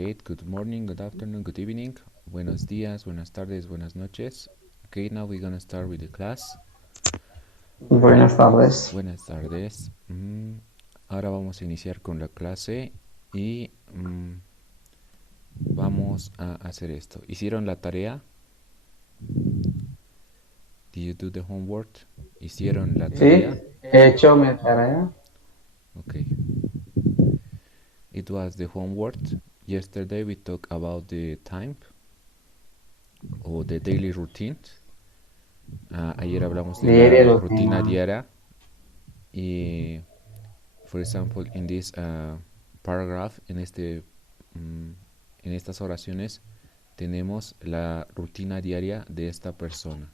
Okay, good morning, good afternoon, good evening. Buenos días, buenas tardes, buenas noches. Okay, now we're gonna start with the class. Buenas tardes. Buenas tardes. Ahora vamos a iniciar con la clase y vamos a hacer esto. ¿Hicieron la tarea? Did you do the homework? ¿Hicieron la Sí, tarea? he hecho mi tarea. Okay. It was the homework. Yesterday we talked about the time or the daily routine. Ayer hablamos de Diaria la rutina rutina. diaria y, for example, in this paragraph, en estas oraciones, tenemos la rutina diaria de esta persona.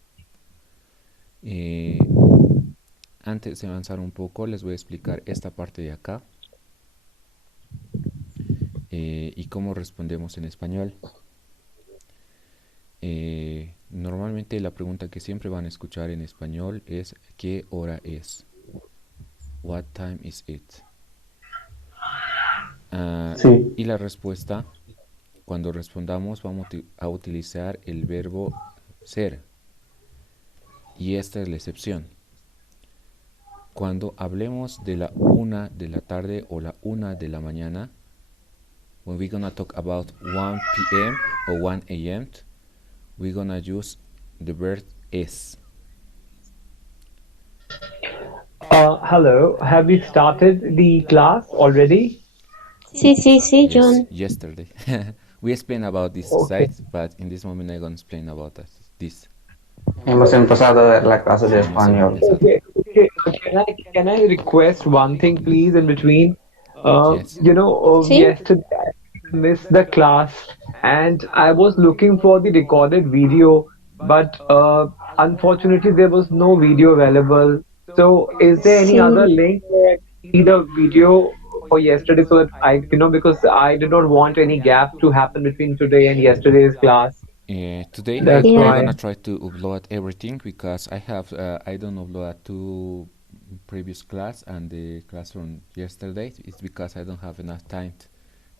Antes de avanzar un poco, les voy a explicar esta parte de acá y cómo respondemos en español. Normalmente la pregunta que siempre van a escuchar en español es ¿qué hora es? What time is it? Sí. Y la respuesta, cuando respondamos, vamos a utilizar el verbo ser. Y esta es la excepción. Cuando hablemos de la 1 de la tarde o la 1 de la mañana, when we're gonna talk about 1 p.m. or 1 a.m., we're gonna use the verb es. Hello, have we started the class already? Sí, sí, sí, Yes, John. yesterday. We explained about this Okay. site, but in this moment I'm gonna explain about this. Hemos empezado a ver la clase de Sí, hemos español. empezado. Okay. Can I request one thing, please, in between? Yes. Sí. Yesterday I missed the class, and I was looking for the recorded video, but unfortunately there was no video available. So, is there any other Sí. link where I can see the video for yesterday so that because I did not want any gap to happen between today and yesterday's class. Today That's I Yeah. why. gonna try to upload everything because I don't upload two previous class and the class from yesterday. It's because I don't have enough time.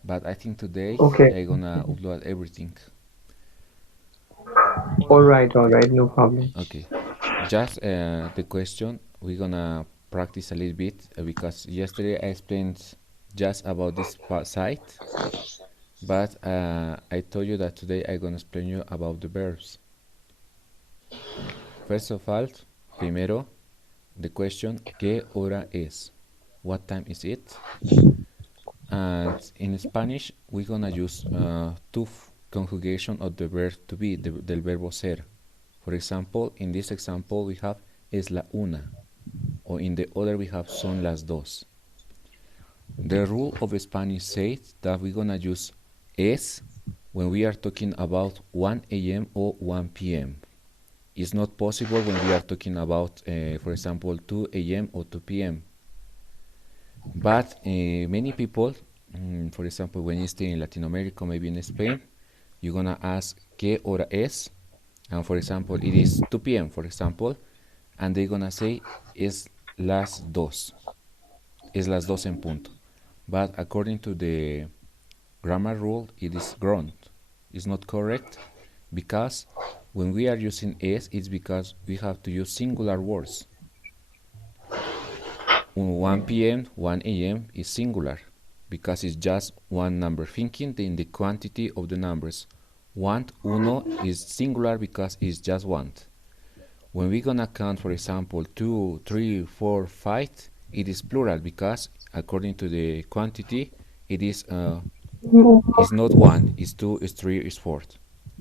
But I think today Okay. I gonna upload everything. All right, no problem. Okay. Just the question we're gonna practice a little bit because yesterday I explained just about this site, but I told you that today I'm gonna explain you about the verbs. First of all, primero, the question, ¿qué hora es? What time is it? And in Spanish, we're gonna use two conjugation of the verb to be, del verbo ser. For example, in this example, we have es la una, or in the other we have son las dos. The rule of Spanish says that we're gonna use es when we are talking about 1 a.m. or 1 p.m. It's not possible when we are talking about, for example, 2 a.m. or 2 p.m. But many people, for example, when you stay in Latin America, maybe in Spain, you're gonna ask ¿qué hora es? And for example, it is 2 p.m., for example, and they're gonna say es las dos. Es las dos en punto. But according to the grammar rule, it is ground. It's not correct because when we are using es, it's because we have to use singular words. 1 p.m., 1 a.m. is singular because it's just one number. Thinking in the quantity of the numbers. Uno is singular because it's just one. When we're gonna count, for example, 2, 3, 4, 5, it is plural because according to the quantity, it is it's not 1, it's 2, it's 3, it's 4.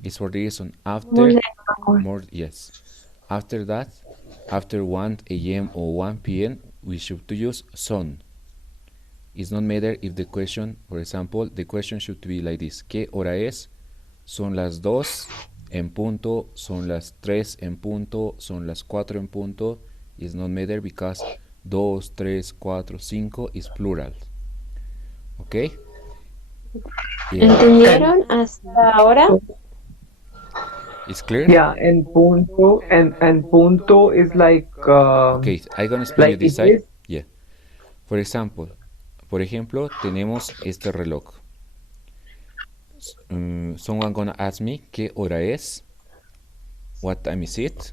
It's for the reason after more, yes. After that, after 1 a.m. or 1 p.m., we should to use son. It's not matter if the question, for example, the question should be like this. ¿Qué hora es? Son las 2 en punto, son las 3 en punto, son las 4 en punto. It's not matter because 2, 3, 4, 5 is plural. ¿Ok? ¿Entendieron hasta ahora? It's clear? Yeah, and punto is like Okay, I'm gonna explain you like this it side. is. Yeah. For example, por ejemplo, tenemos este reloj. someone gonna ask me ¿qué hora es? What time is it?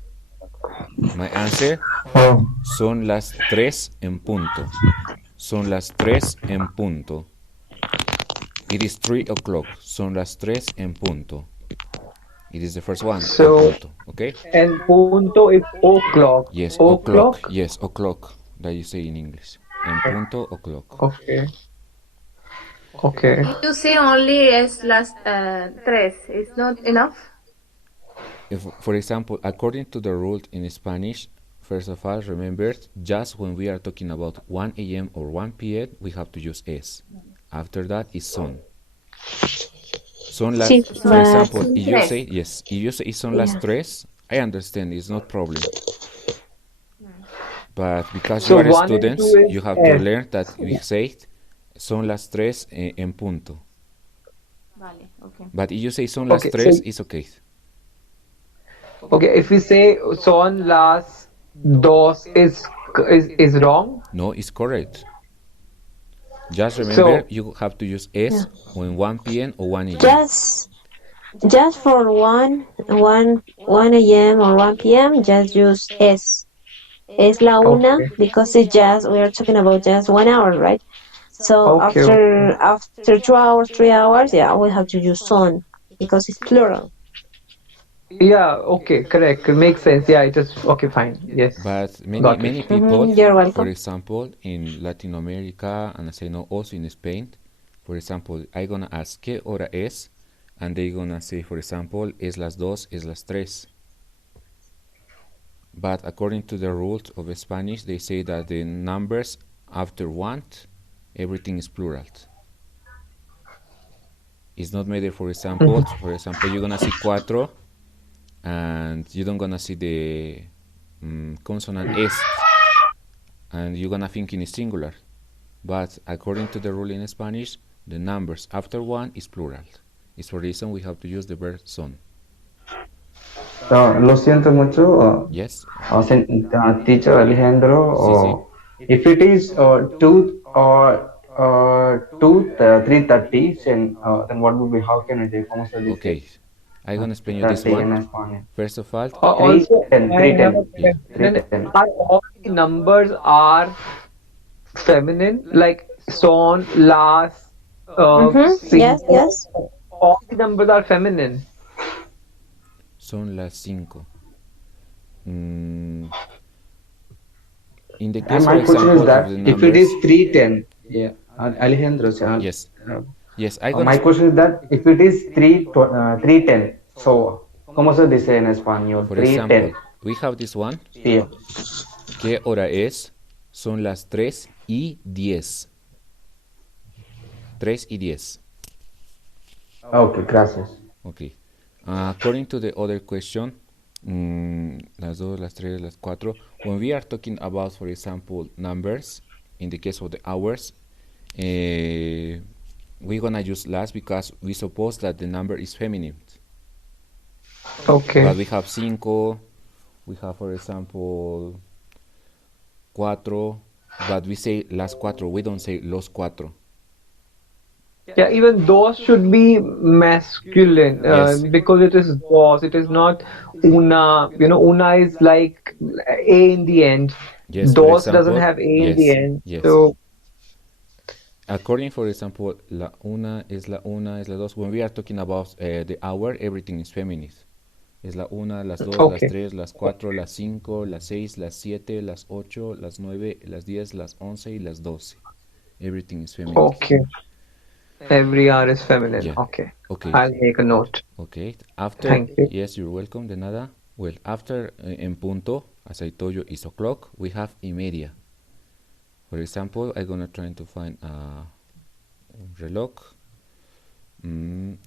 My answer, son las 3 en punto. Son las 3 en punto. It is 3 o'clock. Son las 3 en punto. It is the first one. So, En punto. Okay? en punto is o'clock. Yes, O'clock? o'clock. Yes, o'clock. That you say in English. En punto, o'clock. Okay. Okay. You say only es las tres. It's not enough? If, for example, according to the rule in Spanish, first of all, remember, just when we are talking about 1 a.m. or 1 p.m., we have to use es. After that is son. Son las, Sí, for example, but- if you say, yes, if you say son las Yeah. tres, I understand, it's not problem. But because So you are one and students, two is you have to es. learn that we say son las tres en punto. Vale, okay. But if you say son las Okay, tres, so- it's okay. Okay, if we say son las dos is wrong. No, it's correct. Just remember, So- you have to use es Yeah. when 1 p.m. or 1 a.m. Just for 1 a.m. or 1 p.m. just use es. Es la una Okay. because it's just we are talking about just 1 hour, right? So Okay, after 2 hours, 3 hours, yeah, we have to use son because it's plural. Yeah, okay, correct. It makes sense. Yeah, it is okay, fine. Yes. But many Got it. many people, You're welcome. for example, in Latin America, and as I know also in Spain, for example, I'm gonna ask ¿qué hora es? And they're gonna say, for example, es las dos, es las tres. But according to the rules of Spanish, they say that the numbers after 1, everything is plural. It's not made, for example, you're gonna see cuatro, and you don't gonna see the consonant est, and you're gonna think in singular. But according to the rule in Spanish, the numbers after 1 is plural. It's for reason we have to use the verb son. Lo siento mucho, Yes? teacher Alejandro. Sí, If it is 3:30, then what would be? How can I do? ¿Cómo se dice? Okay. I'm gonna explain you this 30 en one. español. First of all, Also, 3:10, I have a 3:10. question. Are all the numbers are feminine, like son, las, sing? Yes. All the numbers are feminine. son las 5. In the And case, for my question example, is that of the if it is numbers, 3:10, yeah, Alejandro, yes, yes, I'm gonna my question is that if it is 3:10, so ¿cómo se dice en español? for 3:10. example, we have this one. Sí. ¿Qué hora es? Son las 3:10. 3:10. Ok, gracias. Okay. According to the other question, las 2, las 3, las 4, when we are talking about, for example, numbers, in the case of the hours, we're gonna use las because we suppose that the number is feminine. Okay. But we have 5, we have, for example, 4, but we say las 4, we don't say los 4. Yeah, even those should be masculine Yes. because it is dos. It is not una. You know, una is like a in the end. Yes, for Dos doesn't example, have a in the yes, end. yes. So According, for example, la una, es la 2. When we are talking about the hour, everything is feminine. Es la 1, las 2, las Okay. 3, las 4, las 5, las 6, las 7, las 8, las 9, las 10, las 11 y las 12. Everything is feminine. okay, every R is feminine. Yeah. Okay, Okay. I'll make a note. Okay. After, Thank you. yes, you're welcome, de nada. Well, after en punto, as I told you, is o'clock, we have y media. For example, I'm gonna try to find a reloj.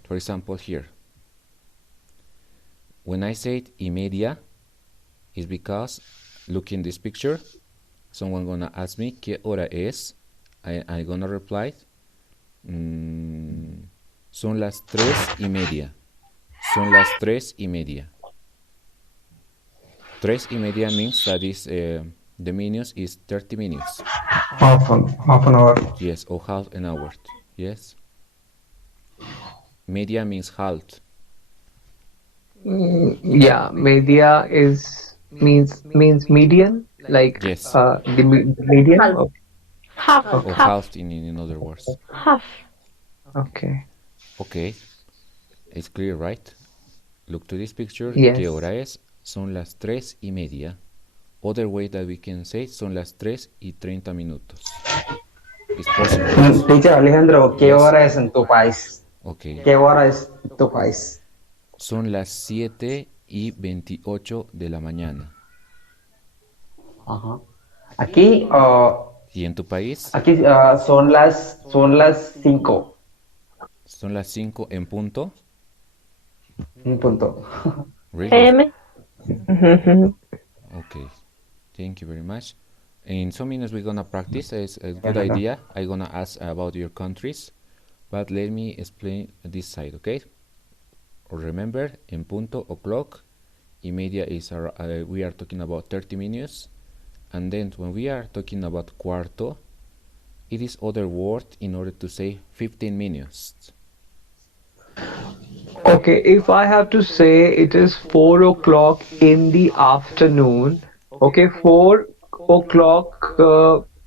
For example, here. When I said y media, is because, look in this picture, someone gonna ask me ¿qué hora es? I gonna reply, son las 3:30. Son las 3:30. 3:30 means that is the minutes is 30 minutes. Half an hour. Yes, or half an hour. Yes. Media means halt. Yeah, media is means median, like Yes, the median. Half. Half, Half. or half, halt in other words. half. Okay. Okay, it's clear, right? Look to this picture. ¿Qué Yes. hora es? Son las 3:30. Other way that we can say son las 3:30 minutos. It's possible also. Teacher Alejandro, ¿qué Yes. hora es en tu país? Okay. ¿Qué hora es en tu país? Son las 7:28 de la mañana. Ajá. Aquí, ¿Y en tu país? aquí son las 5. Son las 5 en punto. Un punto. Really? PM. Okay. Thank you very much. In some minutes we're gonna practice. It's a good Yeah. idea. I'm gonna ask about your countries, but let me explain this side, okay? Remember, en punto, o'clock, y media is we are talking about 30 minutes, and then when we are talking about cuarto, it is other word in order to say 15 minutes. Okay, if I have to say, it is 4 o'clock in the afternoon. Okay, 4 o'clock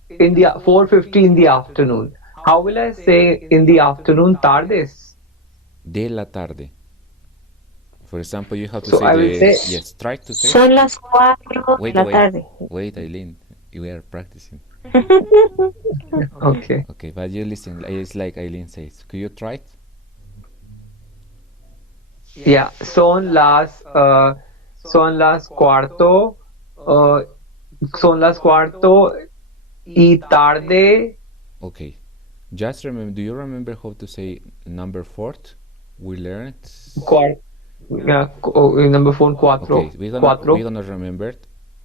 in the 4:50 in the afternoon. How will I say in the afternoon? Tardes. De la tarde. For example, you have to So say I will say yes, try to say. Son las 4 de Wait, la wait, tarde. wait, Eileen, we are practicing. okay. Okay, but you listen, it's like Eileen says. Could you try it? Yeah, uh, son las cuarto y tarde. Okay, just remember, do you remember how to say number 4? We learned. Yeah, number 4, cuatro. Okay, we're Cuatro. gonna remember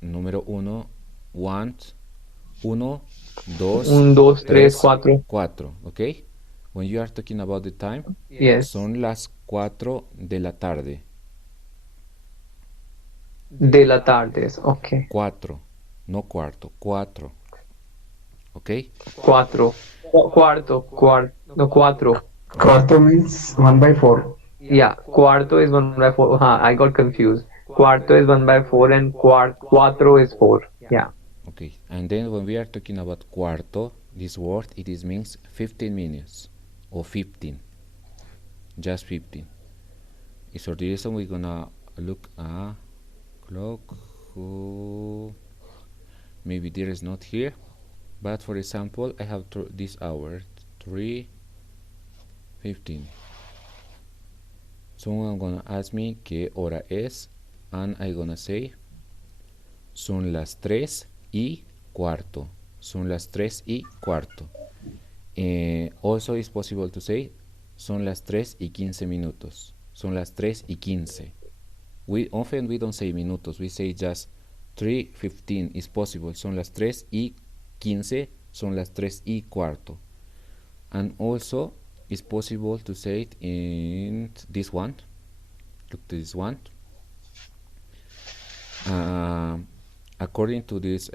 número 1, 1, 1, 2, 1, 2, 3, 3, 4. 4, okay? When you are talking about the time, Yes. son las 4 de la tarde. De la tarde. Okay. 4, no cuarto, 4. Okay? Cuatro. No, cuatro. Cuarto means 1/4. Yeah, cuarto is 1/4. I got confused. Cuarto is 1/4 and cuatro is 4. Yeah. Okay, and then when we are talking about cuarto, this word, it is means 15 minutes or 15, just 15. So the reason we're gonna look at clock, maybe there is not here, but for example, I have this hour, 3:15. Someone gonna ask me qué hora es, and I'm gonna say son las 3:15. Son las 3:15. Also it's possible to say son las 3:15 minutos. Son las 3:15. We don't say minutos, we say just 3:15 is possible. Son las 3:15, son las 3:15. And also it's possible to say it in this one. Look to this one. According to this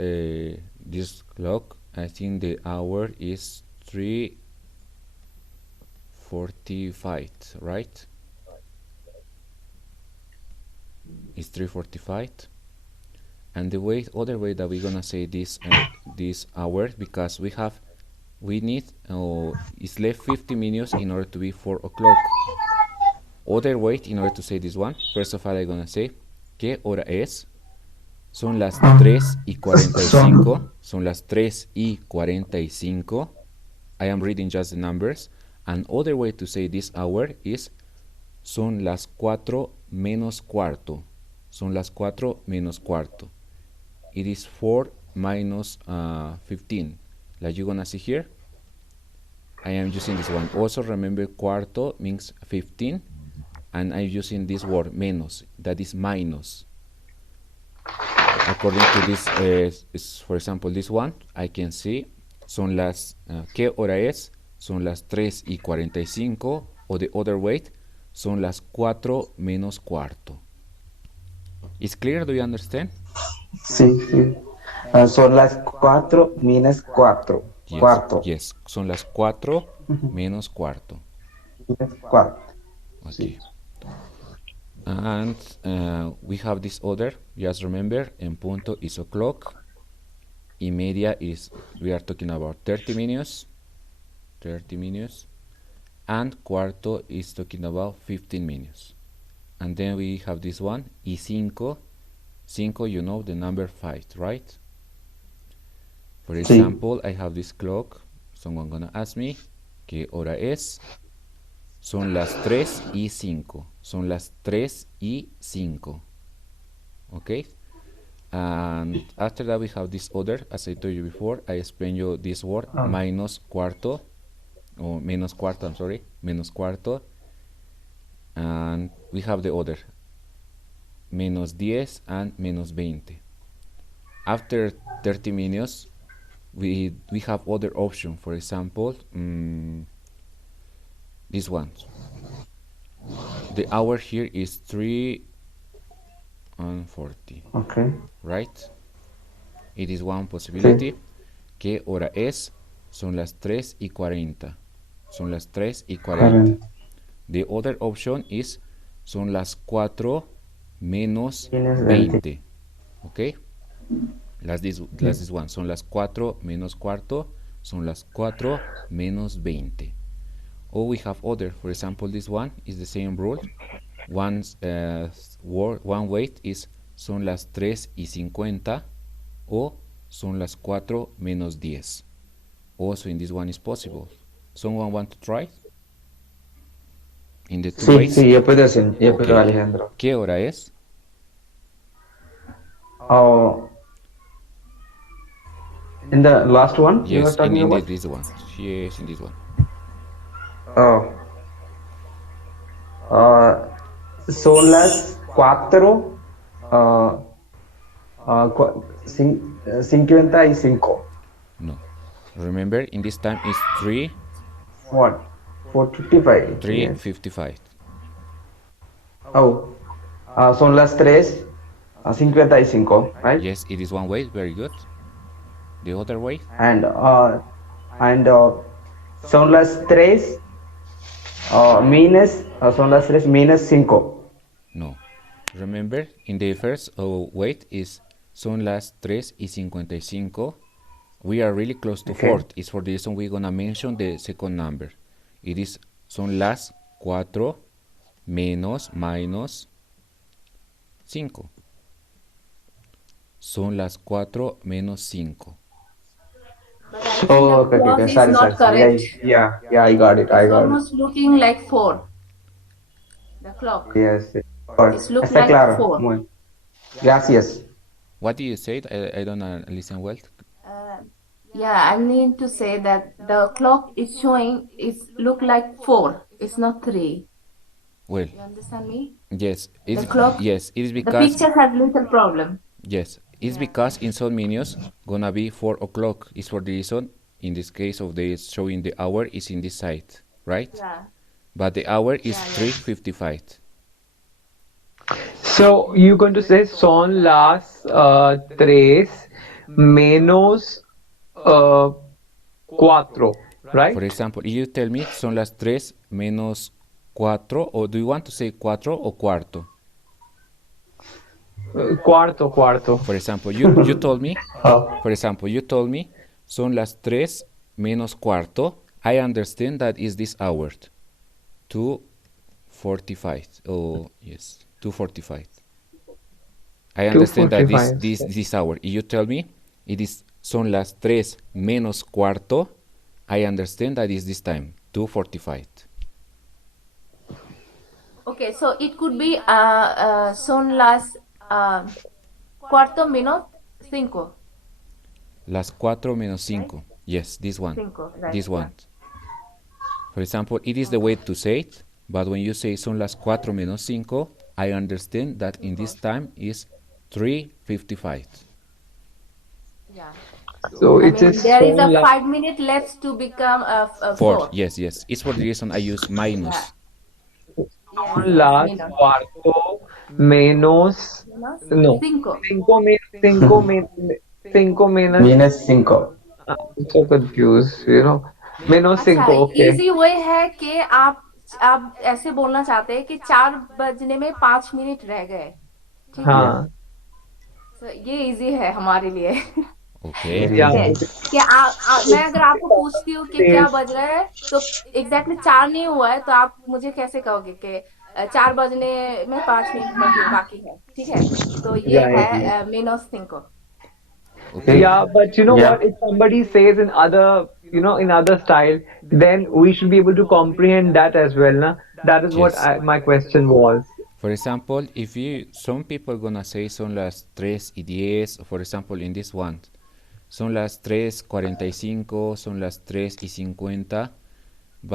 clock, I think the hour is 3:45, right? It's 3:45. And the other way that we're gonna say this this hour, because we need it's left 50 minutes in order to be 4 o'clock. Other way in order to say this one, first of all I'm gonna say ¿qué hora es? Son las 3:45. Son las 3:45. I am reading just the numbers. And other way to say this hour is son las 4:15. Son las 4:15. It is 4 minus 15. Like you're gonna see here, I am using this one. Also remember cuarto means 15, and I'm using this word menos, that is minus. According to this, for example, this one, I can see son las, ¿qué hora es? Son las 3:45, or the other way, son las 4:15. Is clear? Do you understand? Sí, sí. Son las 4:4. Yes, Cuarto. yes, son las 4:15. Cuarto. Okay. And we have this order. Just remember, en punto is o'clock. Y media is, we are talking about 30 minutes. 30 minutes. And cuarto is talking about 15 minutes. And then we have this one, y cinco. Cinco, you know the number 5, right? For Sí. example, I have this clock. Someone gonna ask me, ¿qué hora es? Son las 3:05. Son las 3:05. Okay? And after that we have this other, as I told you before, I explained you this word, minus cuarto, or menos cuarto, I'm sorry, menos cuarto. And we have the other, menos 10 and menos 20. After 30 minutes, we have other option. For example, this one. The hour here is 3:40. Okay. Right? It is one possibility. Sí. ¿Qué hora es? Son las 3:40. Son las 3:40. The other option is son las 4 menos 20. Okay? Las this one. Son las 4 menos cuarto. Son las 4 menos 20. Or we have other. For example, this one is the same rule. One weight is son las 3:50 o son las 4 menos 10. Also in this one is possible. Someone want to try? In the two ways? Sí, yo puedo hacer. Yo Okay. puedo, Alejandro. ¿Qué hora es? In the last one you were Yes, talking about? this one. Yes, in this one. Son las 4:55. No. Remember, in this time is 3. What? 4:55. 3:55. Oh. Son las 3:55, right? Yes, it is one way. Very good. The other way? And son las 3 son las 3 minus 5. No. Remember, in the first weight is son las 3:55. We are really close to 4. It's for the reason we're gonna mention the second number. It is son las 4 menos minus 5. Son las 4 menos 5. Oh, okay. Sorry. Correct. Yeah, I got it. It's almost looking like 4. The clock. Yes. It looks Está like claro. 4. Muy. Gracias. What did you say? I don't listen well. Yeah, I need to say that the clock is showing look like 4. It's not 3. Well, You understand me? yes, The clock. yes, it is The because picture has little problem. yes, it's because in some minutes gonna be 4 o'clock. It's for the reason in this case of the showing the hour is in this side, right? Yeah. But the hour is 3:55. So you're going to say son las 3 menos 4, right? For example, if you tell me son las 3 menos 4, or do you want to say 4 o cuarto? Cuarto. For example, you told me, son las 3 menos cuarto. I understand that is this hour, 2:45. Oh, yes, 2:45. I understand that 2:45. this hour. If you tell me it is son las 3 menos cuarto, I understand that is this time, 2:45. Okay, so it could be son las cuarto menos 5. Las 4 menos 5. Yes, this one. Right, This one. For example, it is the way to say it, but when you say son las 4 menos 5, I understand that in this time is 3:55. Yeah. So it is there is a son las 5 minute left to become 4. Yes. It's for the reason I use minus. son las cuarto menos no 5. 5 menos Minus 5. I'm so confused, menos 5, okay. Easy way है कि आप आप ऐसे बोलना चाहते हैं कि 4 बजने में 5 मिनट रह गए, ठीक है। Yes. हाँ तो ये इजी है हमारे लिए। Okay. ठीक या है, कि मैं अगर आपको पूछती हूँ कि क्या बज रहा है, तो एग्जैक्टली 4 नहीं हुआ है, तो आप मुझे कैसे कहोगे कि 4 बजने में 5 मिनट बाकी है, ठीक है। तो ये राइट है मेनोस सिंको। Okay. Yeah, but you know Yeah. what? If somebody says in other, in other style, then we should be able to comprehend that as well, na? That is what Yes. my question was. For example, if you some people gonna say son las 3:10, for example, in this one, son las 3:45, son las 3:50,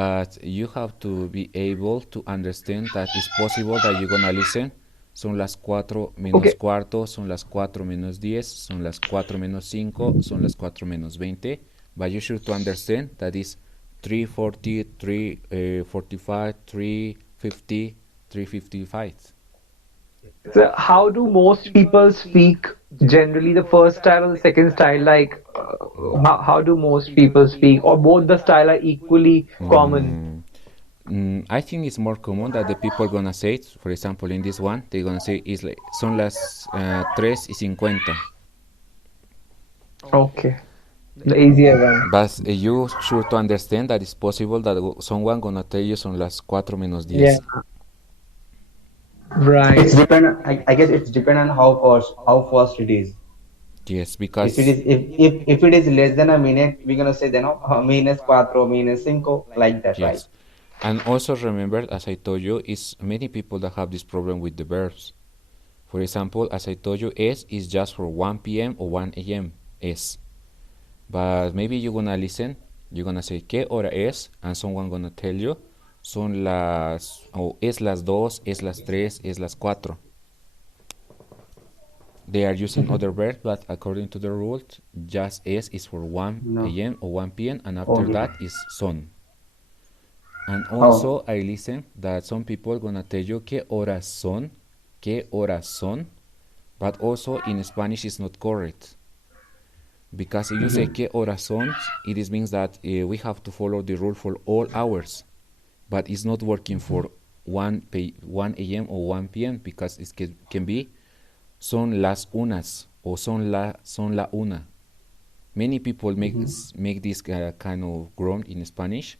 but you have to be able to understand that it's possible that you're gonna listen. Son las 4 menos Okay, cuarto, son las 4 menos 10, son las 4 menos 5, son las 4 menos 20. But you should to understand that is 3:40, 3:45, 3:50, 3:55. so how do most people speak generally? The first style or the second style? Like, how do most people speak? Or both the style are equally common? I think it's more common that the people gonna say it. For example, in this one, they're gonna say it's like son las 3:50. Okay, the easier one. But you sure to understand that it's possible that someone gonna tell you son las 4 menos Yeah, 10. right. It's depend. I guess it's depend on how fast it is. Yes, If it because is if it is less than a minute, we're gonna say then minus cuatro, minus cinco, like that, right? yes. And also remember, as I told you, it's many people that have this problem with the verbs. For example, as I told you, S is just for 1 p.m. or 1 a.m. S. But maybe you're gonna listen, you're gonna say ¿qué hora es? And someone gonna tell you son las o es las 2, es las 3, es las 4. They are using other verbs, but according to the rules, just es is for 1 No. a.m. or 1 p.m. and after Only. that is son. And Oh. also I listen that some people gonna tell you qué horas son, but also in Spanish is not correct. Because if you say qué horas son, it is means that we have to follow the rule for all hours, but it's not working for 1 a.m. or 1 p.m. because it can be son las unas or son la una. Many people make this kind of ground in Spanish,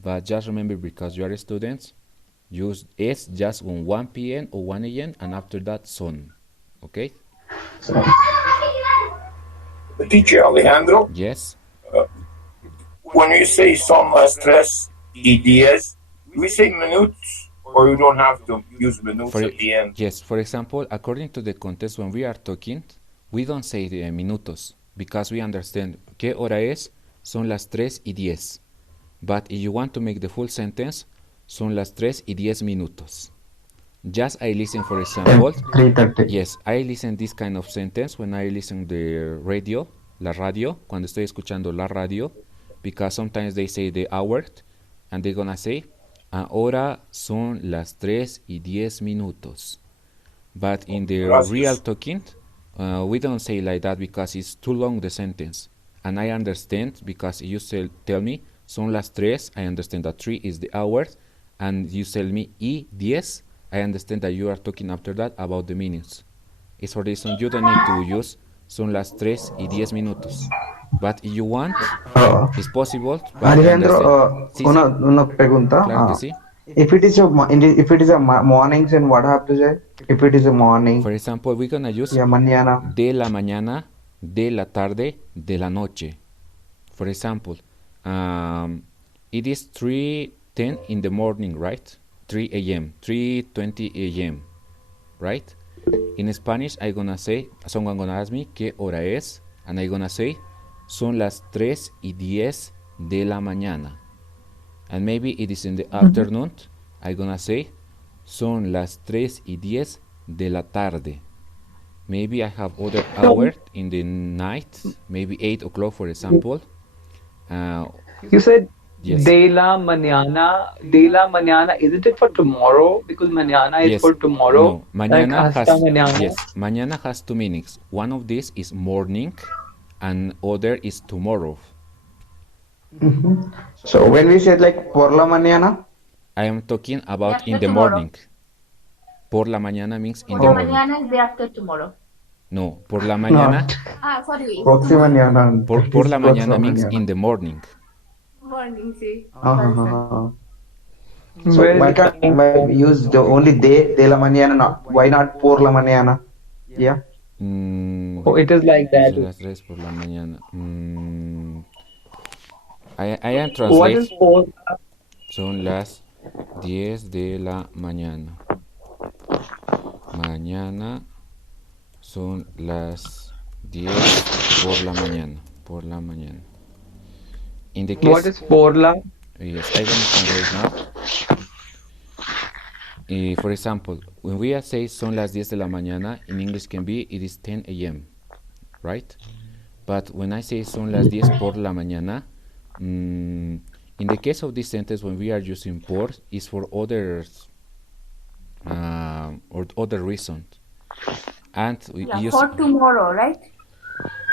but just remember because you are students, use es just on 1 p.m. or 1 a.m. and after that son. Okay? Teacher Alejandro, Yes. when you say son las tres y diez, do we say minutes or you don't have to use minutes at the end? Yes, for example, according to the context, when we are talking, we don't say the minutos because we understand qué hora es, son las 3:10. But if you want to make the full sentence, son las 3:10 minutos. Just I listen, for example, 3:30. yes, I listen this kind of sentence when I listen the radio, la radio, cuando estoy escuchando la radio, because sometimes they say the hour, and they're gonna say, ahora son las 3:10 minutos. But in the real Gracias. talking, we don't say like that because it's too long the sentence. And I understand because you tell me son las 3, I understand that 3 is the hours, and you tell me y 10, I understand that you are talking after that about the minutes. It's for this reason you don't need to use son las 3:10 minutos. But if you want, Uh, it's possible, but I Alejandro, understand. Sí, sí, una pregunta. claro que sí. If it is if it is a mornings, and what I have to say? If it is a morning, For example, we're gonna use yeah, mañana. de la mañana, de la tarde, de la noche. For example, it is 3:10 in the morning, right? 3 a.m., 3:20 a.m., right? In Spanish, I'm gonna say, someone gonna ask me qué hora es, and I'm gonna say, son las 3:10 de la mañana. And maybe it is in the afternoon, I'm gonna say, son las 3:10 de la tarde. Maybe I have other hour in the night, maybe 8 o'clock, for example. You said Yes. de la mañana, isn't it for tomorrow? Because mañana is Yes. for tomorrow. No, Like mañana hasta has mañana. yes, mañana has two meanings. One of these is morning, and other is tomorrow. So when we say like por la mañana, I am talking Day about after in the tomorrow. morning. Por la mañana means in Por the la morning. mañana is day after tomorrow. No, por la mañana. Not Sorry, it's próxima tomorrow. mañana. That Por is la próxima mañana means mañana. in the morning. Morning, see. Uh-huh. So Where is why it can't coming why from? use the only de la mañana? Not, why not por la mañana? Yeah. Oh, it is like that. Son las 3 por la mañana. I am What translate. is four? Son las 10 de la mañana. Mañana son las 10 por la mañana. Por la mañana. In the What case, is forla? yes, I'm gonna translate now. For example, when we say son las 10 de la mañana, in English can be it is 10 a.m., right? But when I say son las 10 por la mañana, in the case of this sentence, when we are using por, is for others or other reasons. And we use For tomorrow, right?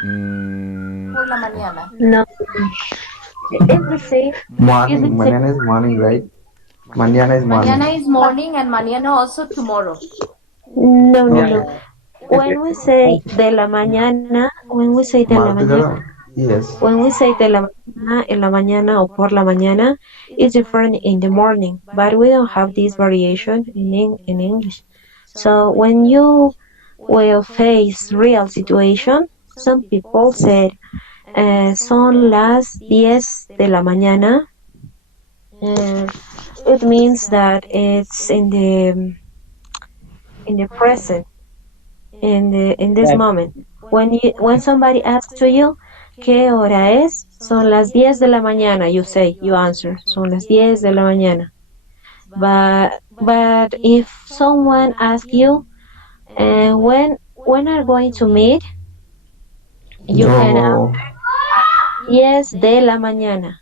mm, Por la mañana. No, it's the same. Morning. Is it Mañana is morning, right? Mañana is morning. Mañana is morning and mañana also tomorrow. No, no, Okay. no. When we say de la mañana, Madrugada. Yes. when we say de la mañana, en la mañana or por la mañana, it's different in the morning, but we don't have this variation in English. So when you will face real situation, some people said, son las 10 de la mañana. It means that it's in the present, in this moment. When somebody asks to you, ¿qué hora es? Son las 10 de la mañana. You answer, son las 10 de la mañana. But if someone asks you, when are going to meet? You can answer Oh. 10 de la mañana.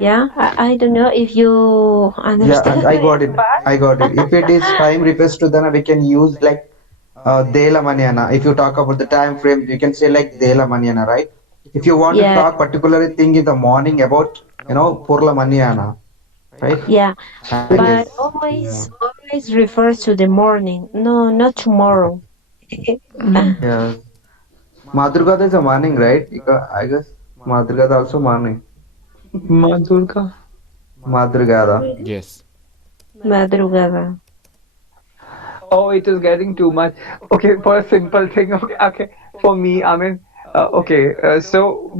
Yeah, I don't know if you Yeah, understand I this got it. part. I got it. If it is time refers to, then we can use like de la mañana. If you talk about the time frame, you can say like de la mañana, right? If you want to Yeah, talk particularly thing in the morning about, por la mañana, right? yeah. I But guess. Yeah. always refers to the morning. No, not tomorrow. Yes. Madrugada is a morning, right? I guess madrugada also morning. Madurga. Madrugada. yes. Madrugada. Oh, it is getting too much. Okay, for a simple thing. Okay, okay. For me, I mean, okay. So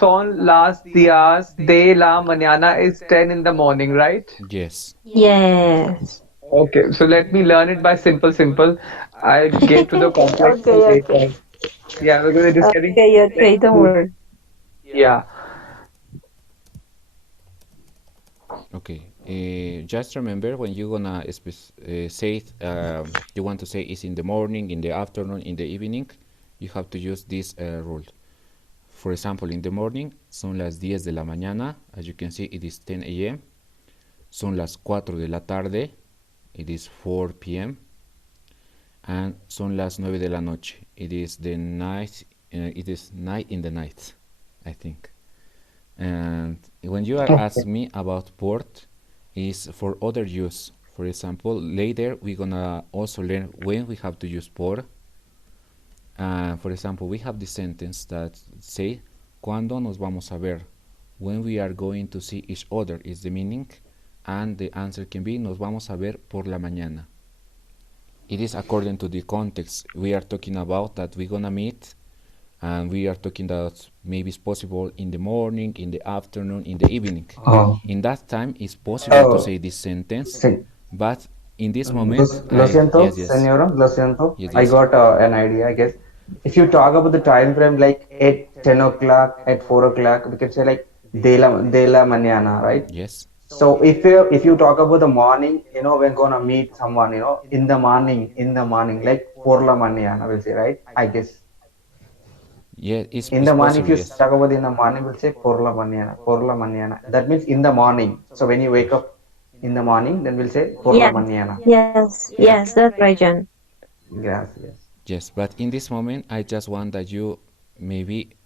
son las días de la mañana is 10 in the morning, right? Yes. Yes. Okay, so let me learn it by simple. I'll get to the complex one Okay, okay. later. Yeah, because it is getting Okay, don't too. worry. Yeah. Okay. Just remember when you're gonna say it, you want to say it's in the morning, in the afternoon, in the evening, you have to use this rule. For example, in the morning, son las 10 de la mañana. As you can see, it is 10 a.m. Son las 4 de la tarde. It is 4 p.m. And son las 9 de la noche. It is the night. It is night in the night, I think. And when you are asking me about port, is for other use. For example, later we're gonna also learn when we have to use port. For example, we have the sentence that say, ¿Cuándo nos vamos a ver? When we are going to see each other is the meaning, and the answer can be, nos vamos a ver por la mañana. It is according to the context. We are talking about that we're gonna meet, and we are talking that maybe it's possible in the morning, in the afternoon, in the evening. Oh. In that time, it's possible to Oh. say this sentence, See. but in this moment, Lo siento, yes, señora, lo siento. yes, I yes, got an idea, I guess. If you talk about the time frame like at 10 o'clock, at 4 o'clock, we can say like de la mañana, right? yes, So if you talk about the morning, we're gonna meet someone, in the morning, like por la mañana, we'll say, right? I guess. yeah, In it's the morning, if possible, you yes, talk about in the morning, we'll say por la mañana, por la mañana. That means in the morning. So when you wake up in the morning, then we'll say por la Yes, mañana. yeah, yes, that's right, John. Gracias. yes. But in this moment, I just want that you maybe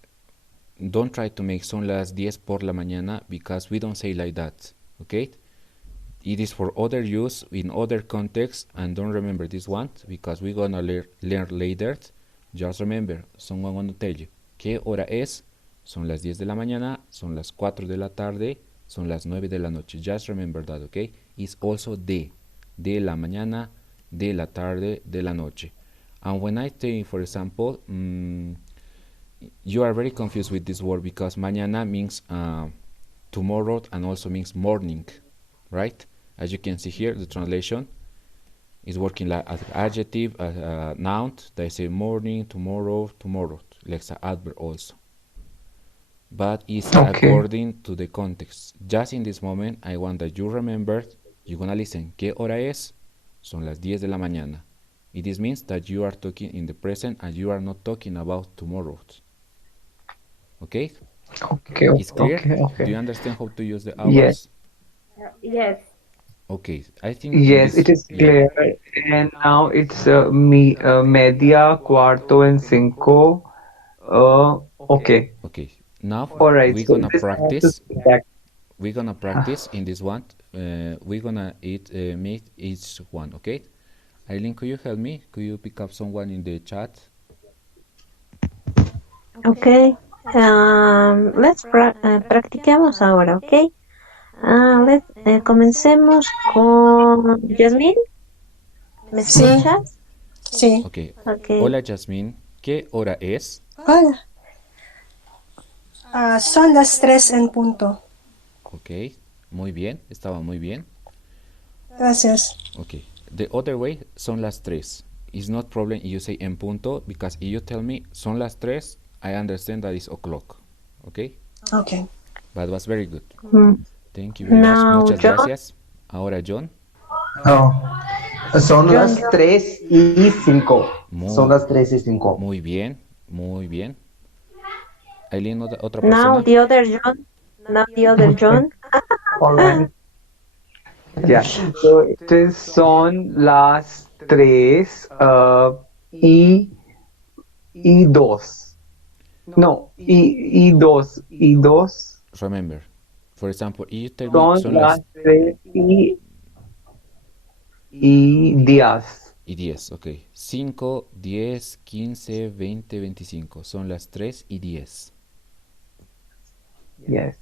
don't try to make son las 10 por la mañana because we don't say like that, okay? It is for other use in other contexts, and don't remember this one because we're gonna learn later. Just remember, someone gonna tell you, ¿qué hora es? Son las 10 de la mañana, son las 4 de la tarde, son las 9 de la noche. Just remember that, okay? It's also de la mañana, de la tarde, de la noche. And when I say, for example, you are very confused with this word because mañana means tomorrow and also means morning, right? As you can see here, the translation is working like as adjective, as a noun. They say morning, tomorrow, like an adverb also. But it's according to the context. Just in this moment, I want that you remember, you're gonna listen. ¿Qué hora es? Son las 10 de la mañana. It means that you are talking in the present and you are not talking about tomorrow. Okay? Okay. It's clear? Okay. Do you understand how to use the hours? Yes. Okay, I think Yes, it is clear. And now it's media, cuarto, and cinco. Okay. Okay, now All right. we're So gonna this I have to practice. say that. We're gonna practice in this one. We're gonna meet each one. Okay, Aileen, could you help me? Could you pick up someone in the chat? Okay. Let's practiquemos ahora, okay? Comencemos con Jasmine. ¿Me escuchas? Sí. Okay. Okay. Hola, Jasmine. ¿Qué hora es? Hola. Son las 3 en punto. Ok, muy bien, estaba muy bien. Gracias. Okay, the other way, son las 3. It's not problem if you say en punto, because if you tell me son las 3, I understand that it's o'clock. Okay? Okay. That was very good. Thank you very Now, much. Muchas John. gracias. Ahora, John. Son las 3:05. Son las 3:05. Muy bien, muy bien. Aileen, otra Now persona. the other John. Now the other John. All right. Yeah. So it is son las tres y dos. No, y dos. Remember, for example, if you tell me Son son las las tres y días. y 10, ok. 5, 10, 15, 20, 25. Son las 3 y 10. Yes.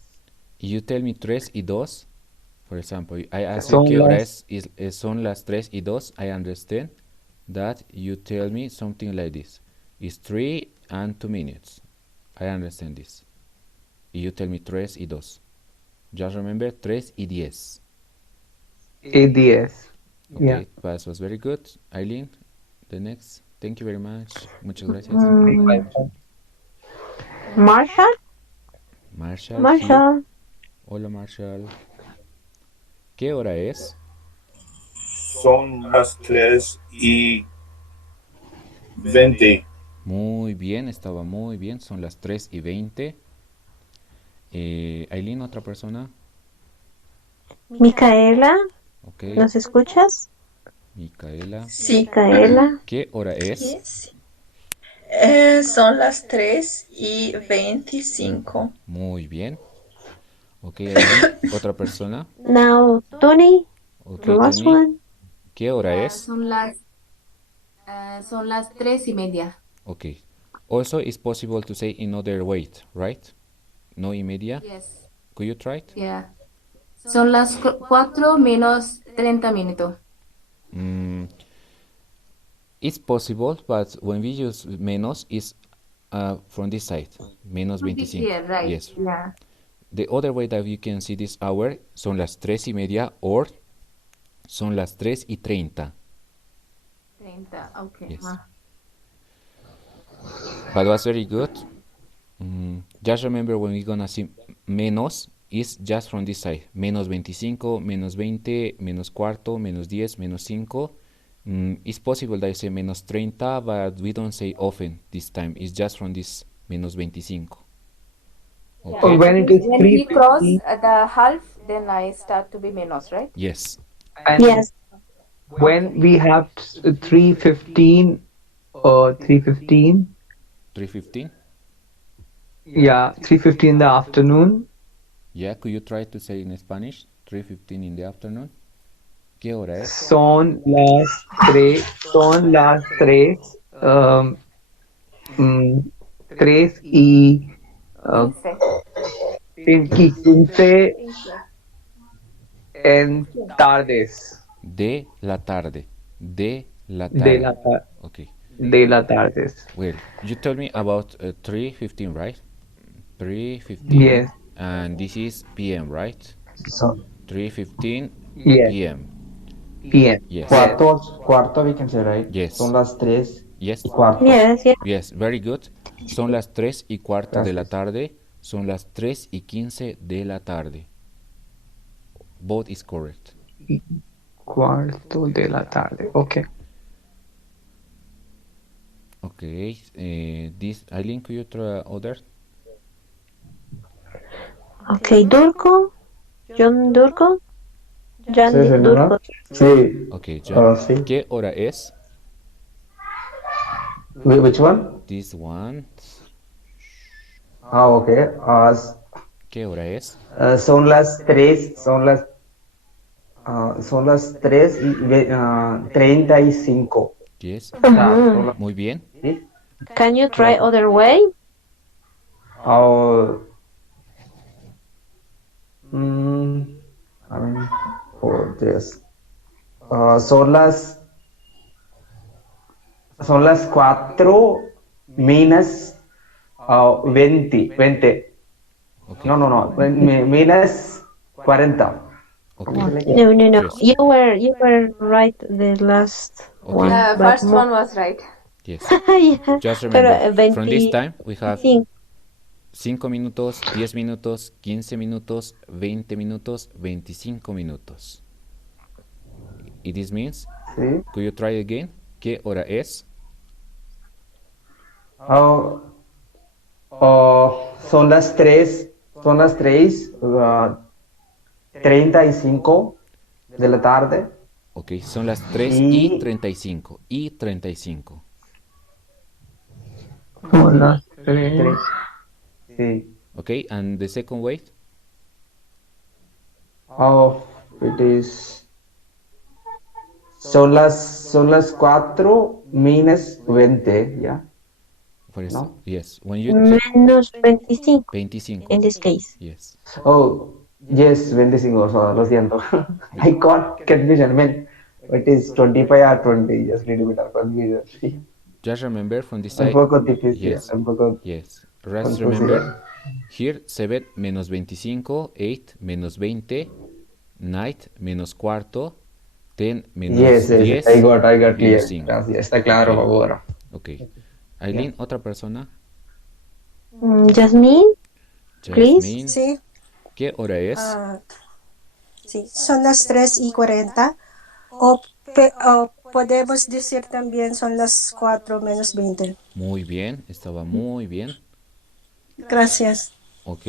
If you tell me 3 y 2, for example, I ask you Son qué hora las- son las 3 y 2, I understand that you tell me something like this. It's 3 and 2 minutes. I understand this. If you tell me 3 y 2. Just remember 3 y 10. Y diez. Okay, Yeah. that was very good. Aileen, the next. Thank you very much. Muchas gracias. Marshall. Marshall, Marshall. here. Hola, Marshall. ¿Qué hora es? Son las 3:20. Muy bien, estaba muy bien. Son las 3:20. Aileen, otra persona. Micaela. Ok, ¿Nos escuchas? Micaela. Sí. Micaela. ¿Qué hora es? Sí. Son las 3:25. Muy bien. Ok, Aileen, otra persona. Now Tony. Ok, The last Tony. one. ¿Qué hora es? Son las 3:30. Ok. Also, it's possible to say in other way, right? No y media. Yes. Could you try it? Yeah. Son las 4 menos 30 minutos. It's possible, but when we use menos, it's from this side. Menos 25. Yeah, right. Yes. Yeah. The other way that you can see this hour son las 3:30 or son las 3:30. 30, okay. Yes. But was very good. Just remember when we're gonna see menos, is just from this side. Menos 25, menos 20, menos cuarto, menos 10, menos 5. It's possible that I say menos 30, but we don't say often this time. It's just from this menos 25. Okay? Or when it is When we cross 3:50, the half, then I start to be menos, right? Yes. and Yes. when we have 3:15, 3:15, 3:15? yeah, 3:15 in the afternoon. Yeah, could you try to say in Spanish? 3:15 in the afternoon? ¿Qué hora es? Son las 3, 3 y 15. 15 en tardes De la tarde. De la de la, tarde. ta- Okay. de la tardes. Well, you told me about 3:15, right? 3:15. Yes, And this is PM, right? So 3:15 yes, PM. PM. Yes. Yes. cuarto we can say, right? Yes. Son las 3 Yes. y cuarto. Yes, yes. Yes, very good. Son las 3:15 de la Gracias. tarde. Son las 3:15 de la tarde. Both is correct. Cuarto de la tarde. Okay. Okay. This Eileen, could you try other? Okay, Durko. John Durko. John Sí, señora. Durko. Sí. Okay, John. Sí. ¿Qué hora es? Which one? This one. Okay. ¿Qué hora es? Son las 3, son las 3 y 35. Yes. Mhm. Muy bien. ¿Sí? Can you try other way? I mean, oh, yes. Son las 4 menos 20. Okay. No. Menos 40. Okay. No. Yes. You were right the last Okay. one, but First one was right. Yes. yeah. Just Pero remember, from this time we have 25. 5 minutos, 10 minutos, 15 minutos, 20 minutos, 25 minutos. Y this means, Sí. could you try again? ¿Qué hora es? Son las 3, 35 de la tarde. Ok, son las 3 y 35. Y 35. Son las 3. Sí. Ok, and the second way? It is. Son las 4 menos 20, ¿ya? For No. Yes, when you Menos 25 25. in this case. Yes. Yes, 25, so lo siento. I got confusion, man. It is 25 or 20, just little bit of confusion. Just remember from this Un side. poco difícil, Yes. un poco Yes. Just confusión. remember here 7 menos 25, 8 menos 20, night menos cuarto, 10 menos Yes, 10, I got clear. menos 5. Gracias, está claro Ok. ahora. Ok. Aileen, otra persona. Jasmine, please. Jasmine. Sí. ¿Qué hora es? Sí, son las 3:40. O podemos decir también son las 4 menos 20. Muy bien, estaba muy bien. Gracias. Ok.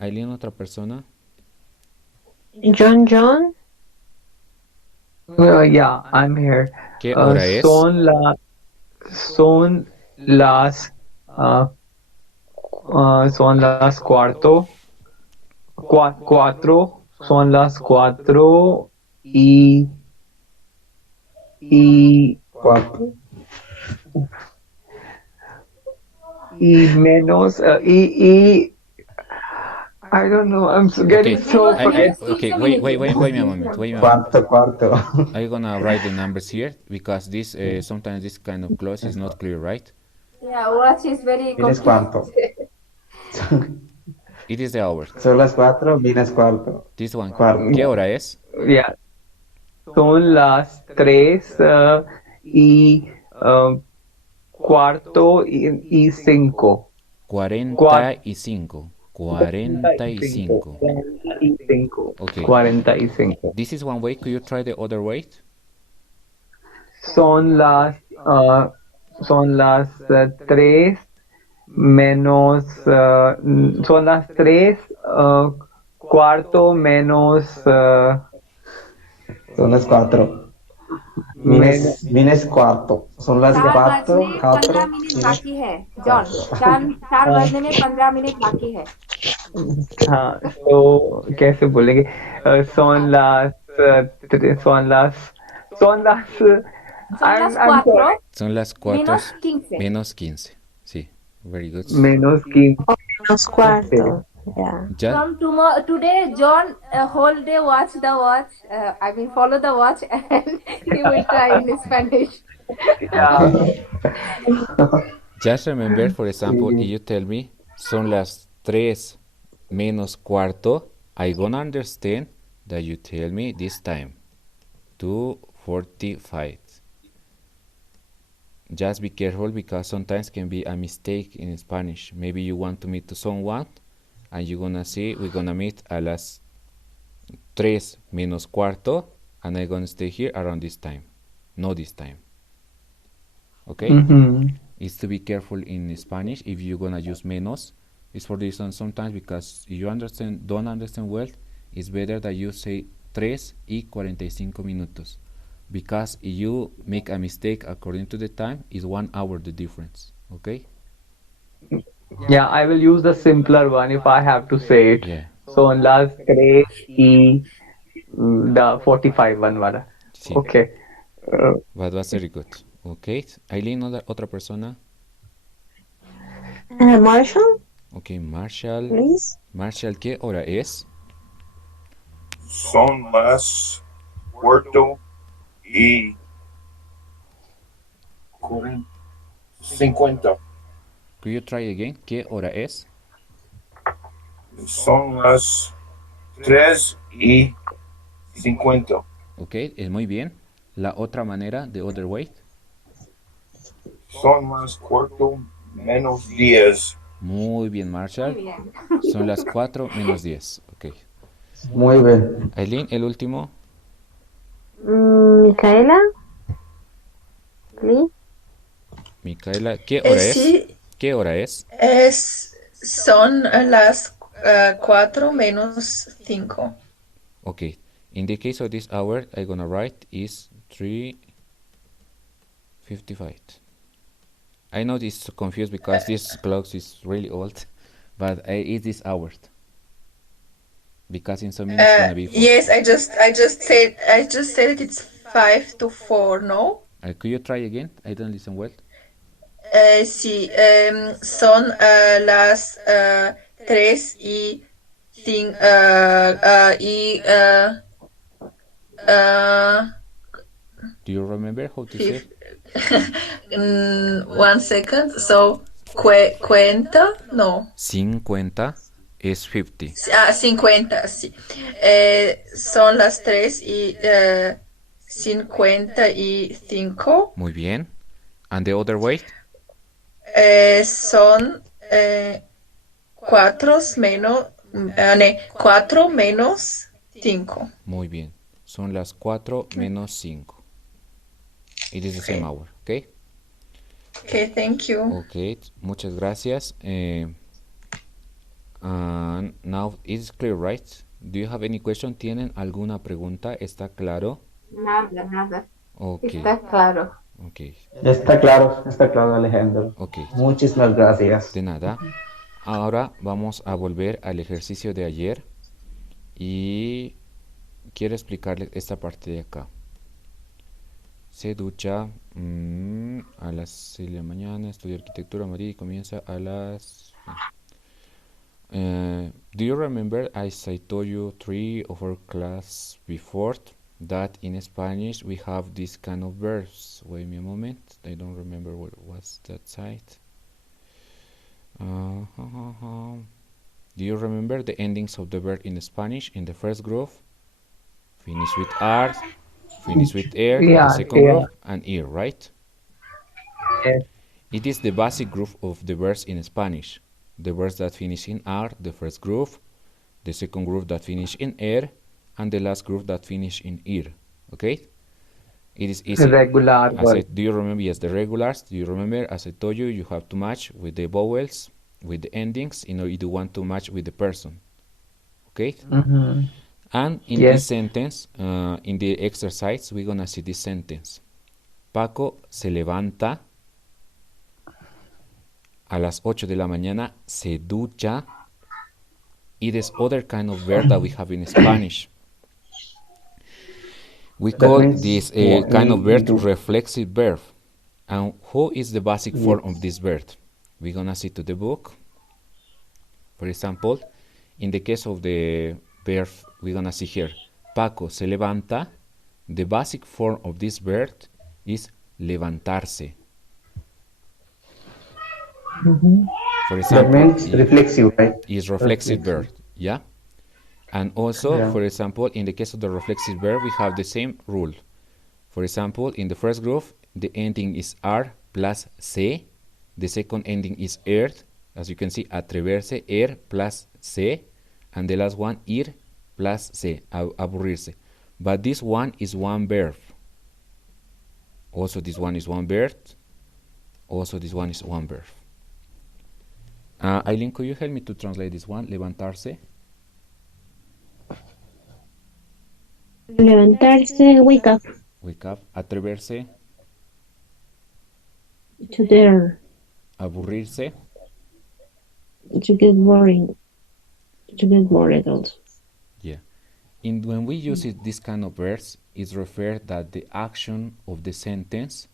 Aileen, otra persona. John. Yeah, I'm here. ¿Qué hora es? Son las cuatro. Son las 4 y 4. menos I don't know. I'm getting so forgetful. Okay, wait a moment. Wait a moment. Cuarto. I'm gonna write the numbers here because this sometimes this kind of clause is not clear, right? Yeah, watch is very Menos cuarto. It is the hour. Son las 4 menos cuarto. This one. Cuarto. ¿Qué hora es? Yeah. Son las 3 y cuarto y 5. 45. 45. 45. Okay. 45. This is one way. Could you try the other way? Son las 3 menos son las 3 cuarto menos Son las 4. Menos cuarto. Son las 4. 15 minute बाकी है John 4 बजने में 15 minute बाकी है हाँ तो कैसे बोलेंगे son las son las, Son las I'm sorry, 4 Son las 4 menos 15. menos 15. Sí, very good. menos 15. Menos cuarto. Yeah. Ya, From tomorrow, today, John whole day watch the watch. Follow the watch, and he will try in Spanish. Yeah. just remember, for example, if you tell me son las 3 menos cuarto, I gonna understand that you tell me this time 2:45. Just be careful because sometimes can be a mistake in Spanish. Maybe you want to meet to someone and you're gonna see we're gonna meet a las 3 menos cuarto and I'm gonna stay here around this time. No this time. Okay? It's to be careful in Spanish if you're gonna use menos. It's for this one sometimes because if you don't understand well, it's better that you say 3:45 minutos. Because if you make a mistake according to the time, it's 1 hour the difference. Okay? Yeah, I will use the simpler one if I have to say it. Yeah. Son las 3 y the 45 one wala. Sí. Okay. But was very good. Okay. Aileen, otra persona. Marshall, Okay, Marshall. please. Marshall, ¿qué hora es? Son las 4:50. Could you try again? ¿Qué hora es? Son las 3:50. Ok, es muy bien. La otra manera, the other way. Son las 4 menos 10. Muy bien, Marshall. Muy bien. Son las 4 menos 10. Ok. Muy bien. Aileen, el último. Micaela, please. Micaela, ¿qué hora es? Sí, ¿Qué hora es? son las 4 menos 5. Ok. In the case of this hour, I'm gonna write is 3:55. I know this is confused because this clock is really old, but it's this hour. Because in some minutes it's gonna be 4. Yes, I just said that it's 5 to 4, no? Could you try again? I don't listen well. Sí, son las 3 y 5 Do you remember how to say? 1 second. So, cuenta, no. 50 es 50. 50, sí. Son las 3 y 55. Muy bien. And the other way? Son 4 menos 5. Muy bien. Son las 4 menos 5. It is the same hour, okay? Okay, thank you. Okay, muchas gracias. Now it's clear, right? Do you have any question? ¿Tienen alguna pregunta? ¿Está claro? Nada. Okay. Está claro. Okay. Está claro, Alejandro. Okay. Muchísimas gracias. De nada. Ahora vamos a volver al ejercicio de ayer y quiero explicarles esta parte de acá. Se ducha a las 6 de la mañana, estudia arquitectura María y comienza a las... do you remember as I told you 3 of our class before that in Spanish we have this kind of verbs? Wait me a moment, I don't remember what was that site. Do you remember the endings of the verb in Spanish? In the first group, finish with R, finish with air, Yeah, the second yeah. group, and ear, right? Yes. It is the basic group of the verbs in Spanish. The verbs that finish in R, the first group, the second group that finish in air, and the last group that finish in ear. Okay? It is easy. Regular word. Do you remember? Yes, the regulars. Do you remember? As I told you, you have to match with the vowels, with the endings, you do want to match with the person. Okay? And in Yes. this sentence, in the exercise, we're gonna see this sentence. Paco se levanta a las 8 de la mañana, se ducha. It is other kind of verb that we have in Spanish. We That call means this a kind of we verb need to. reflexive verb. And who is the basic form of this verb? We're gonna see to the book. For example, in the case of the verb, we're gonna see here, Paco se levanta. The basic form of this verb is levantarse. For That example, means reflexive, right? is reflexive verb, Reflexive. yeah? And also, Yeah. for example, in the case of the reflexive verb, we have the same rule. For example, in the first group, the ending is R plus C. The second ending is ER. As you can see, atreverse, plus C. And the last one, ir plus C, aburrirse. But this one is one verb. Also, this one is one verb. Also, this one is one verb. Aileen, could you help me to translate this one? Levantarse. Levantarse, wake up. Wake up. Atreverse. To dare. Aburrirse. To get boring. To get bored also. Yeah. And when we use this kind of verbs, it refers that the action of the sentence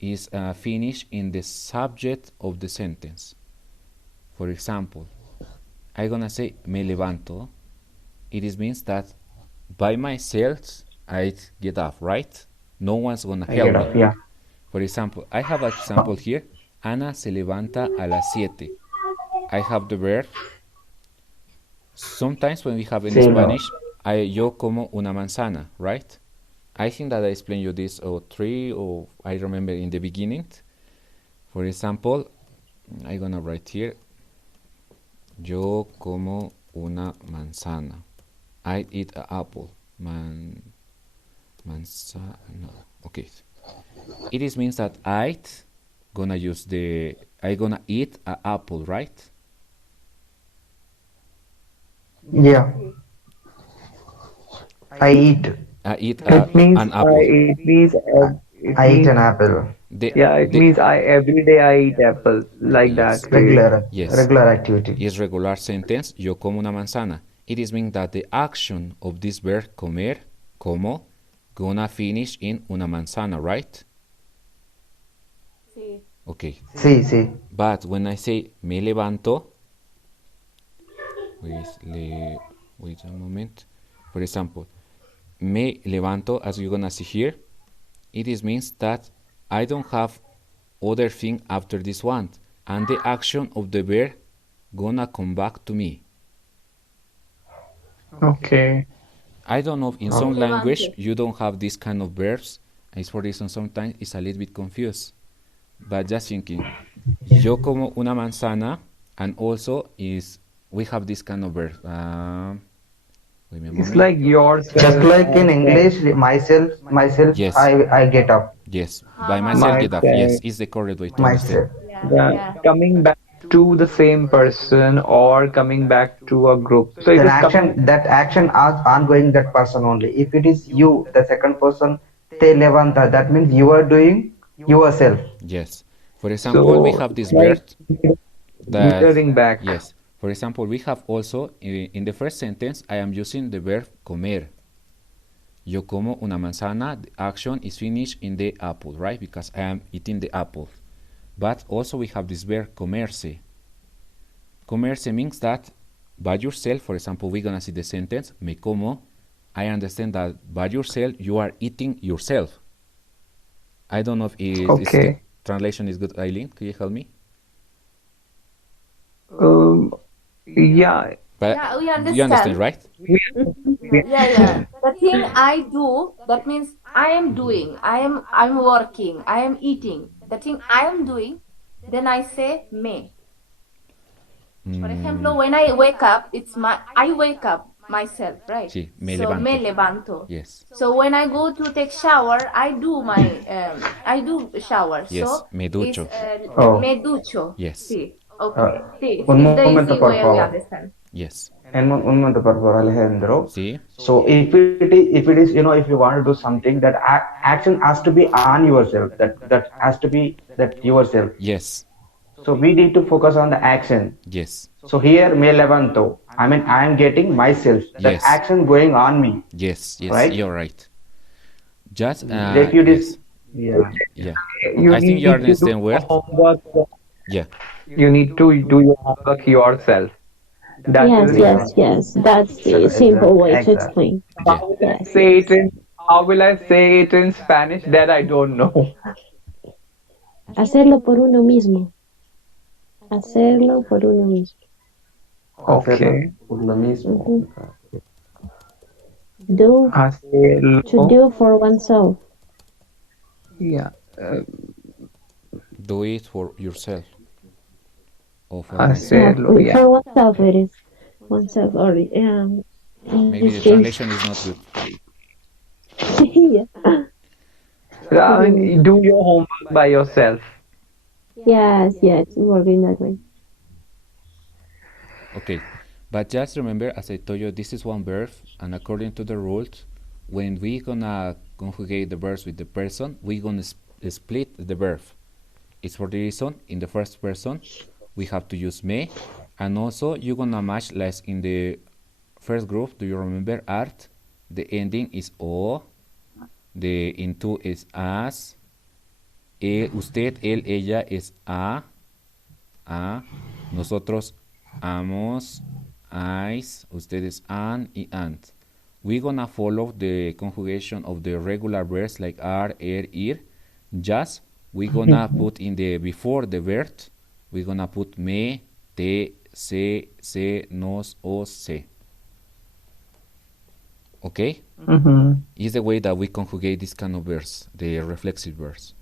is finished in the subject of the sentence. For example, I'm gonna say me levanto. It means that by myself I get up, right? No one's gonna I help get me. up. Yeah. For example, I have an example here. Ana se levanta a las 7. I have the verb. Sometimes when we have in Say no. Spanish, yo como una manzana, right? I think that I explained you this or 3 or I remember in the beginning. For example, I'm gonna write here. Yo como una manzana. I eat an apple. Manzana. Okay. It means that I gonna eat an apple, right? Yeah. I eat. I eat It means an apple. I eat an apple. yeah, it means I every day I eat apples like Yes. that way. Yes. Regular activity. Is regular sentence. Yo como una manzana. It means that the action of this verb comer, como, gonna finish in una manzana, right? Sí. Okay. Sí. But when I say me levanto, wait a moment. For example, me levanto, as you're gonna see here, it means that I don't have other thing after this one, and the action of the verb gonna come back to me. Okay. I don't know if in Me some language levanto. you don't have this kind of verbs. It's for reason sometimes it's a little bit confused. But just thinking, yo como una manzana, and also is we have this kind of verb. Wait me a It's moment. like Just yourself, like in English, myself, Yes. I get up. Yes, by myself get up. Yes, myself. is the correct way to understand. Myself. Yeah, Yeah, yeah. coming back to the same person or coming back to a group. So it Then is coming. that action is ongoing that person only. If it is you, the second person, te levanta, that means you are doing yourself. Yes. For example, we So have it's this like verb that, mirroring back. yes. For example, we have also, in the first sentence, I am using the verb comer. Yo como una manzana, the action is finished in the apple, right? Because I am eating the apple. But also we have this verb comerse. Comerse means that by yourself, for example, we're gonna see the sentence, me como, I understand that by yourself, you are eating yourself. I don't know if the Okay. translation is good, Eileen. Can you help me? Um, yeah. But Yeah, we you understand, understand. right? Yeah. The thing I do, that means I am doing, I'm working, I am eating. The thing I am doing, then I say me. For example, when I wake up, I wake up myself, right? Sí, me So me levanto. levanto. Yes. So when I go to take shower, I do shower. Yes, So me it's ducho. Oh, me ducho. Yes. Sí. Okay. Sí. un It's the momento, easy por way we favor. understand. Yes. Un momento, por favor, Alejandro. Sí. So if it is, if you want to do something, that action has to be on yourself. That has to be that yourself. Yes. So we need to focus on the action. Yes. So here, me levanto. I am getting myself. That Yes. action going on me, Yes. Yes. right? You're right. Just Like you did. yes, Yeah. yeah. You I think you need to do understand your well. homework. Yeah, You need to do your homework yourself. That Yes, is yes, yes. That's the simple way to Exactly. explain. yeah. how will I Yes, say yes. it in how will I say it in Spanish? That I don't know. Hacerlo por uno mismo. Hacerlo por uno mismo. Hacerlo Okay. por lo mismo. Mhm. Do to Hacerlo. do for oneself. Yeah. Do it for yourself or for Yeah, oneself. Hacerlo. Yeah. for oneself it is. Oneself or in Maybe this the case. translation is not good. Yeah. I Mm, mean, do your homework by yourself. yes, yes, working that way. Okay, but just remember, as I told you, this is one verb, and according to the rules, when we gonna conjugate the verbs with the person, we gonna split the verb. It's for the reason in the first person we have to use me, and also you're gonna match like in the first group. Do you remember art? The ending is o. The into is as. Usted, él, ella es a. Nosotros amos, ais, ustedes an y ant. We're gonna follow the conjugation of the regular verbs like are, ir. Just we're gonna put in the before the verb, we're gonna put me, te, se, nos, o, se. Okay? Mm-hmm. Is the way that we conjugate this kind of verbs, the reflexive verbs.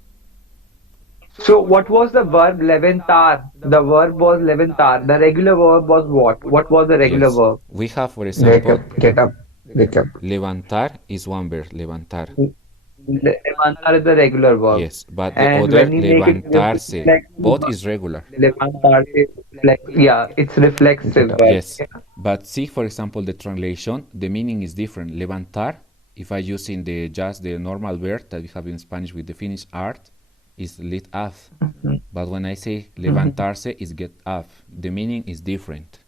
So what was the verb levantar? The verb was levantar. The regular verb was what? What was the regular Yes. verb? We have, for Wake example, up, get up, wake up. levantar is one verb, levantar. Levantar is the regular verb. Yes, but the And other when you make it levantarse, reflexive both verb, is regular. levantar is yeah, it's Get reflexive up. verb. Yes, but see, for example, the translation, the meaning is different. Levantar, if I use in the just the normal verb that we have in Spanish with the Finnish art, is lit up. Mhm. But when I say Mhm. levantarse, is get up. The meaning is different.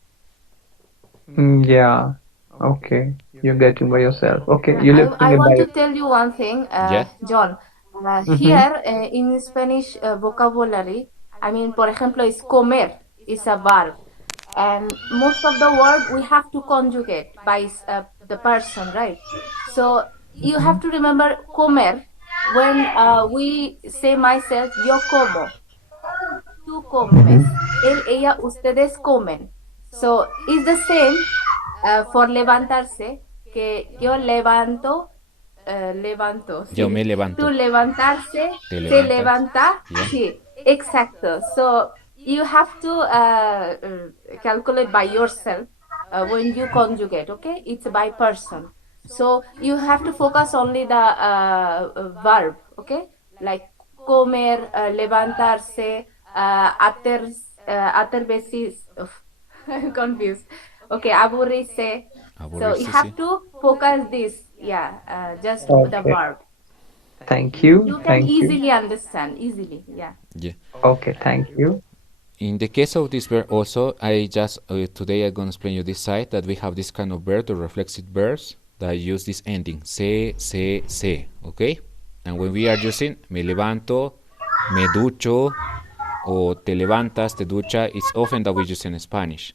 Yeah. Okay. You're getting by yourself. Okay. You're lifting I it by want to yourself. tell you one thing, Yeah? John. Mm-hmm. Here in Spanish vocabulary, I mean, por ejemplo, is comer is a verb, and most of the word we have to conjugate by the person, right? So you have to remember comer when we say myself, yo como, tú comes, él, ella, ustedes comen. So it's the same for levantarse, que yo levanto, levanto, Yo me sí. Tú levanto. levantarse, Te se levantas. levanta, Yeah. sí, exacto. So you have to calculate by yourself when you conjugate, okay? It's by person. So you have to focus only the verb, okay? Like comer, levantarse, aterbesis, I'm confused. Okay, aburrirse. So you Aburrirse, sí. have to focus this, yeah, just the Okay. verb. Thank you. You can Thank you. easily understand, easily, yeah. Yeah. Okay. Thank you. In the case of this verb also, I just today I'm gonna explain you this side that we have this kind of verb, the reflexive verbs that use this ending, se, okay? And when we are using me levanto, me ducho, or te levantas, te ducha, it's often that we use in Spanish.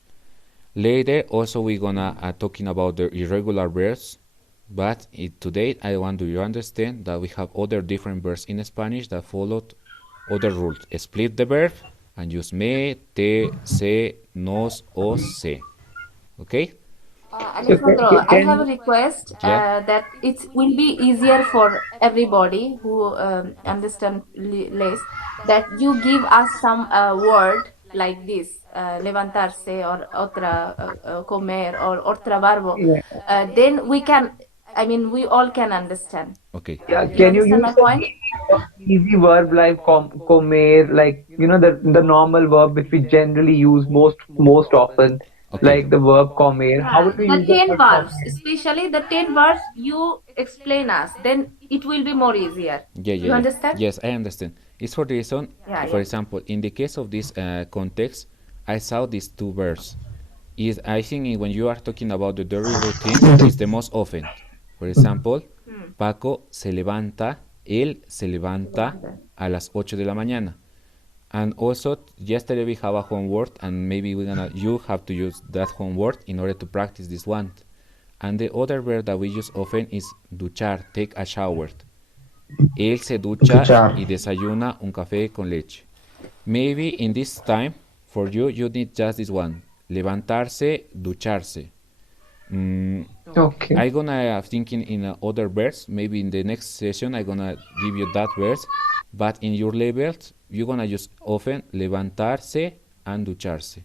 Later, also we're gonna talking about the irregular verbs, but today I want you to understand that we have other different verbs in Spanish that followed other rules. Split the verb and use me, te, se, nos, o, se. Okay? So Alejandro, I have a request Yeah. that it will be easier for everybody who understand less, that you give us some word like this, levantarse or otra, comer or otra verbo. yeah, Then we can, I mean, we all can understand. Okay. yeah. You Can you understand use my point? easy verb like comer, like the normal verb which we generally use most often, Okay. like the verb comer. How Yeah, would we the use the 10 word verbs, comer? especially the 10 verbs you explain us, then it will be more easier. You Yeah. understand? Yes, I understand. It's for the reason, Yeah, for yeah. example, in the case of this context, I saw these two verbs. Is I think when you are talking about the daily routine, is the most often. For example, Paco se levanta, él se levanta a las 8 de la mañana. And also, yesterday we have a homework, and maybe you have to use that homework in order to practice this one. And the other verb that we use often is duchar, take a shower. Él se ducha Duchar. y desayuna un café con leche. Maybe in this time, for you, you need just this one. Levantarse, ducharse. Okay. I'm gonna thinking in other verbs. Maybe in the next session I'm gonna give you that verse. But in your levels, you're gonna use often levantarse and ducharse.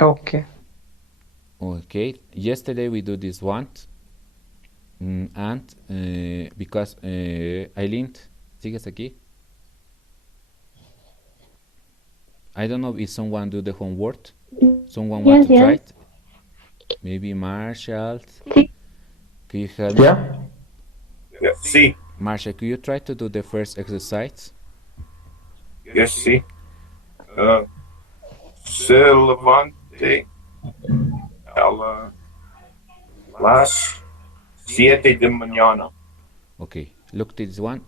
Okay. Okay. Yesterday we do this one. And because Aileen, ¿sigues aquí? I don't know if someone do the homework. Someone want to try it? Maybe Marshall. Could you help me? Yeah, sí. Marshall, could you try to do the first exercise? Yes, sí. Se levante a las 7 de mañana. Okay, look at this one.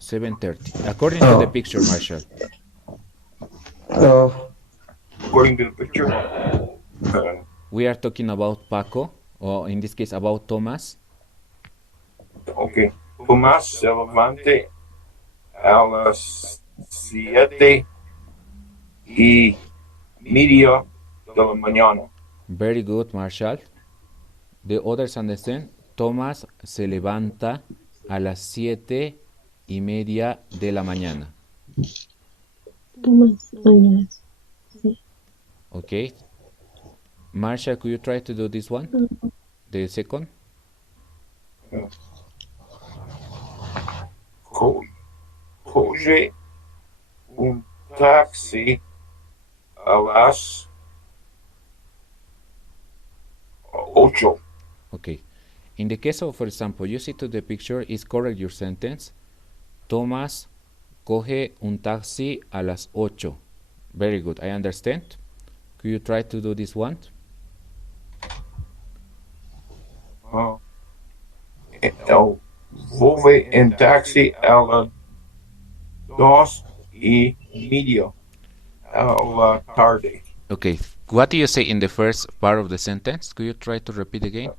7:30. According to the picture, Marshall. According to the picture. We are talking about Paco, or in this case about Thomas. Okay. Tomás se levante a las 7:30 de la mañana. Very good, Marshall. The others understand. Thomas se levanta a las 7:30 de la mañana. Okay. Marshall, could you try to do this one? The second? Coge un taxi a las 8. Okay. In the case of, for example, you see to the picture, is correct your sentence. Thomas coge un taxi a las 8. Very good, I understand. Could you try to do this one? Él vuelve en taxi a las 2:30 a la tarde. Okay, what do you say in the first part of the sentence? Could you try to repeat again?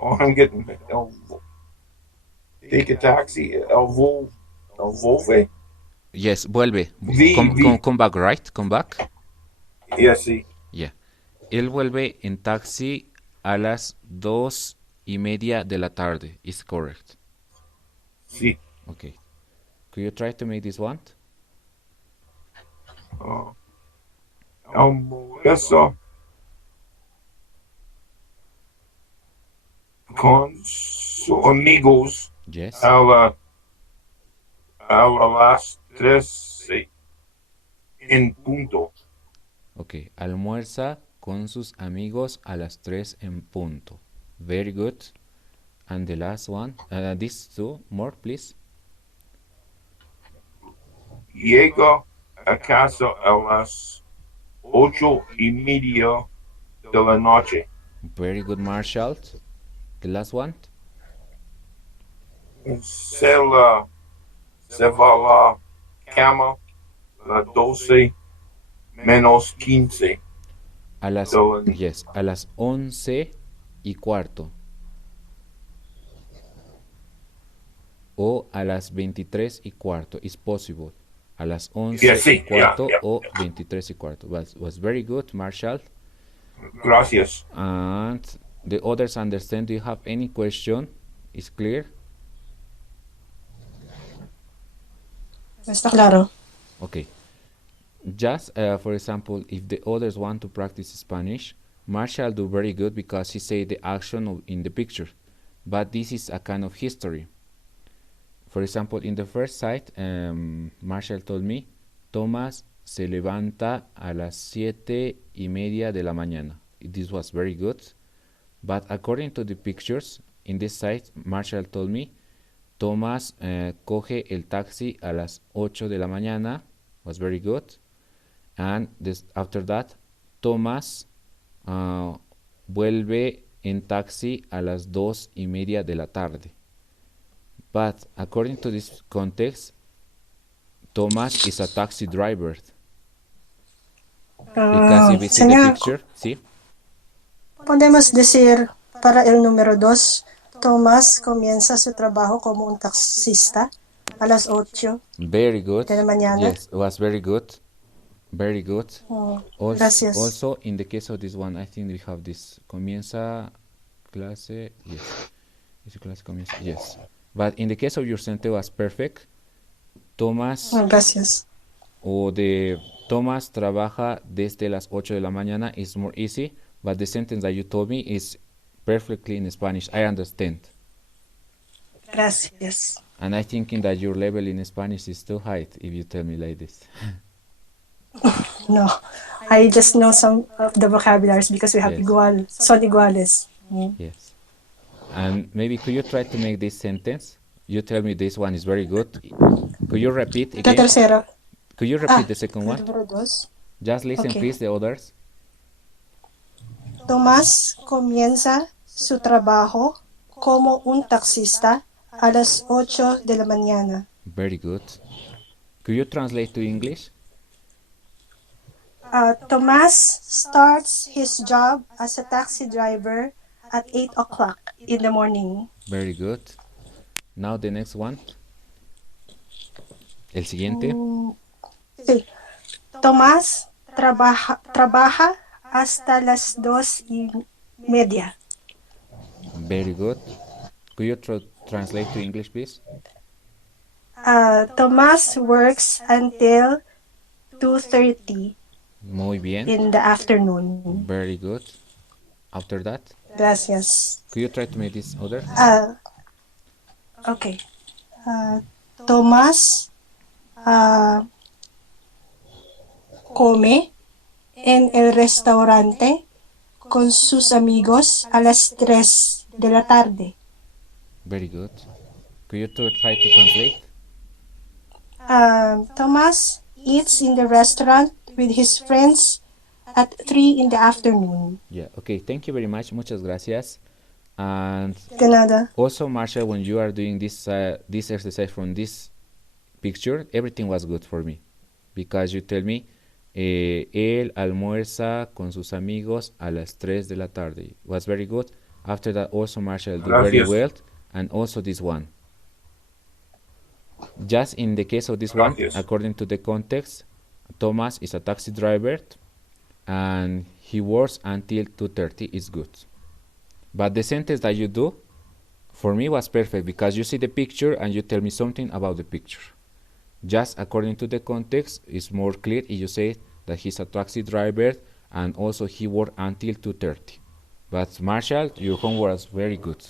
I'm getting take a taxi. El vuelve. Yes, vuelve. Vi. Come back, right? Come back. Yes, sí. Yeah. Él vuelve en taxi a las 2:30 de la tarde. Is correct. Sí. Okay. Could you try to make this one? Almuerzo con sus amigos. Yes. A las 3 en punto. Okay. Almuerza con sus amigos a las 3 en punto. Very good. And the last one. These two more, please. Llega a casa a las 8:30 de la noche. Very good, Marshall. The last one. Se va a la cama a 12:15. A las, yes, a las 11:15. O a las 23:15. Is possible. A las 11:15 o 23:15. Was very good, Marshall. Gracias. And the others understand. Do you have any question? Is clear? Está claro. Okay. Just for example, if the others want to practice Spanish, Marshall do very good because he say the action in the picture. But this is a kind of history. For example, in the first side, Marshall told me, Thomas se levanta a las 7:30 de la mañana. This was very good. But according to the pictures, in this side, Marshall told me, Thomas coge el taxi a las 8 de la mañana. Was very good. And this, after that, Thomas Vuelve en taxi a las 2:30 de la tarde. But according to this context, Thomas is a taxi driver. Because if we see the Señor, picture, see? podemos decir para el número 2, Tomás comienza su trabajo como un taxista a las 8 Very good. de la mañana. Yes, it was very good. Very good. Gracias. Also, in the case of this one, I think we have this. Comienza clase. Yes. Esa clase comienza. Yes. But in the case of your sentence was perfect. Tomás. Gracias. O de Tomás trabaja desde las 8 de la mañana is more easy. But the sentence that you told me is perfectly in Spanish. I understand. Gracias. And I thinking that your level in Spanish is too high if you tell me like this. No, I just know some of the vocabularies because we have Yes. igual, son iguales. Yes. And maybe could you try to make this sentence? You tell me this one is very good. Could you repeat La again? tercera. Could you repeat the second El one? número 2. Just listen, Okay. please, the others. Tomás comienza su trabajo como un taxista a las 8 de la mañana. Very good. Could you translate to English? Tomás starts his job as a taxi driver at 8 o'clock in the morning. Very good. Now the next one. El siguiente. Sí. Tomás trabaja hasta las 2:30. Very good. Could you translate to English, please? Tomás works until 2:30 Muy bien. in the afternoon. Very good. After that, Gracias. could you try to make this other? Okay. Tomás come en el restaurante con sus amigos a las 3 de la tarde. Very good. Could you try to translate? Tomás eats in the restaurant with his friends at 3 in the afternoon. Yeah. Okay. Thank you very much. Muchas gracias. And De nada. also, Marcia, when you are doing this this exercise from this picture, everything was good for me, because you tell me él almuerza con sus amigos a las 3 de la tarde. It was very good. After that, also Marshall did very well, and also this one. Just in the case of this one, according to the context, Thomas is a taxi driver, and he works until 2:30. Is good. But the sentence that you do, for me, was perfect, because you see the picture and you tell me something about the picture. Just according to the context, it's more clear if you say that he's a taxi driver and also he worked until 2:30. But Marshall, your homework was very good.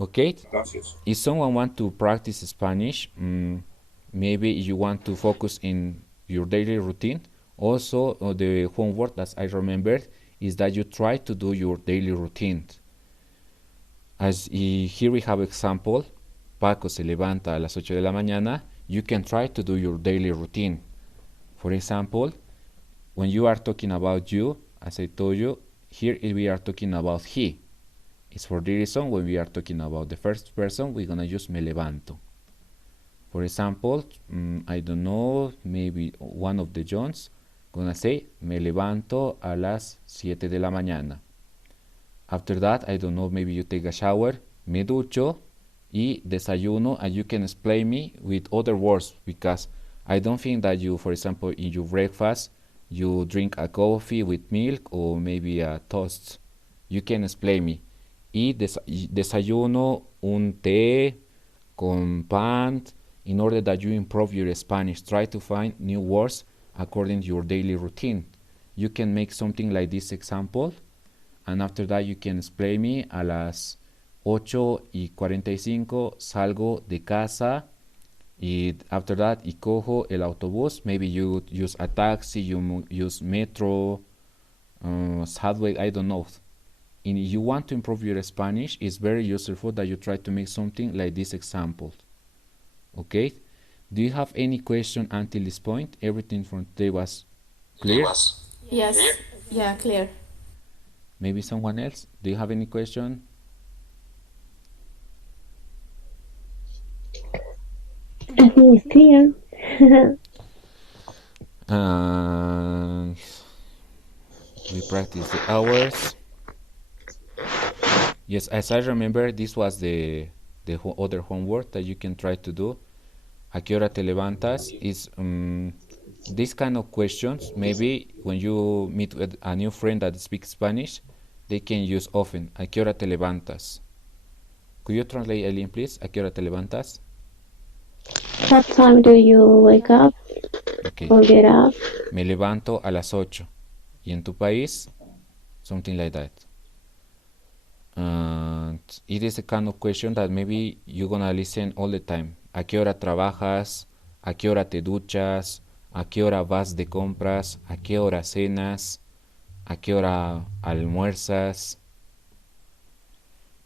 Okay? Gracias. If someone want to practice Spanish, maybe you want to focus in your daily routine. Also, the homework that I remembered is that you try to do your daily routine. As here we have example, Paco se levanta a las 8 de la mañana. You can try to do your daily routine. For example, when you are talking about you, as I told you, here we are talking about he. It's for the reason when we are talking about the first person, we're gonna use me levanto. For example, I don't know, maybe one of the Johns gonna say me levanto a las 7 de la mañana. After that, I don't know, maybe you take a shower, me ducho y desayuno, and you can explain me with other words, because I don't think that you, for example, in your breakfast, you drink a coffee with milk or maybe a toast. You can explain me. Y desayuno un té con pan, in order that you improve your Spanish. Try to find new words according to your daily routine. You can make something like this example, and after that you can explain me a las 8:45 salgo de casa, y after that y cojo el autobús. Maybe you use a taxi, you use metro, subway, I don't know. And if you want to improve your Spanish, it's very useful that you try to make something like this example. Okay? Do you have any question until this point? Everything from today was clear? Yes. Yeah, clear. Maybe someone else? Do you have any question? I think it's clear. And we practice the hours. Yes, as I remember, this was the other homework that you can try to do. ¿A qué hora te levantas? Is these kind of questions, maybe when you meet with a new friend that speaks Spanish, they can use often. ¿A qué hora te levantas? Could you translate, Eileen, please? ¿A qué hora te levantas? What time do you wake up Okay. or get up? Me levanto a las 8. ¿Y en tu país? Something like that. And it is a kind of question that maybe you're gonna listen all the time. ¿A qué hora trabajas? ¿A qué hora te duchas? ¿A qué hora vas de compras? ¿A qué hora cenas? ¿A qué hora almuerzas?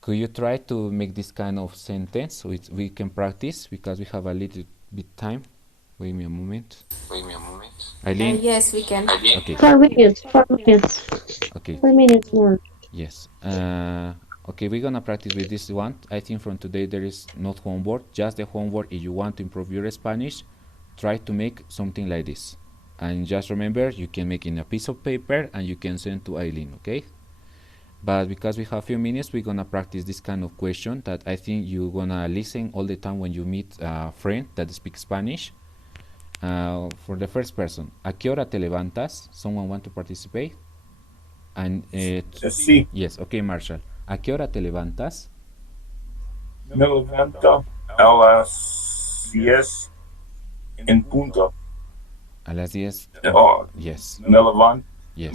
Could you try to make this kind of sentence so we can practice because we have a little bit time? Wait me a moment. Eileen? Yes, we can. Okay. 4 minutes. 4 minutes. Okay. 4 minutes more. Yes. Okay, we're gonna practice with this one. I think from today there is not homework, just the homework. If you want to improve your Spanish, try to make something like this. And just remember, you can make in a piece of paper and you can send to Eileen, okay? But because we have a few minutes, we're gonna practice this kind of question that I think you're gonna listen all the time when you meet a friend that speaks Spanish. For the first person, ¿a qué hora te levantas? Someone want to participate? And Sí, yes, okay, Marshall. ¿A qué hora te levantas? me levanto a las 10 en punto. A las 10. Oh, Yes. me levanto Yes.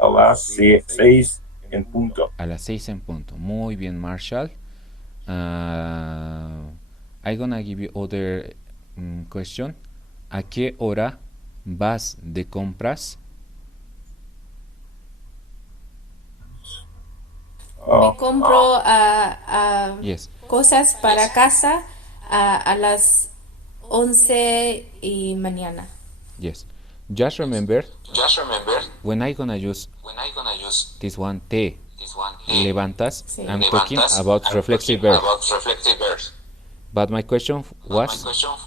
a las 6 en punto. A las 6 en punto. Muy bien, Marshall. I'm gonna give you other question. ¿A qué hora vas de compras? Me compro Yes. cosas para casa a las 11 y mañana. Yes. Just remember when I'm gonna use this one, te levantas, Sí. I'm talking about reflexive verb. But my question was,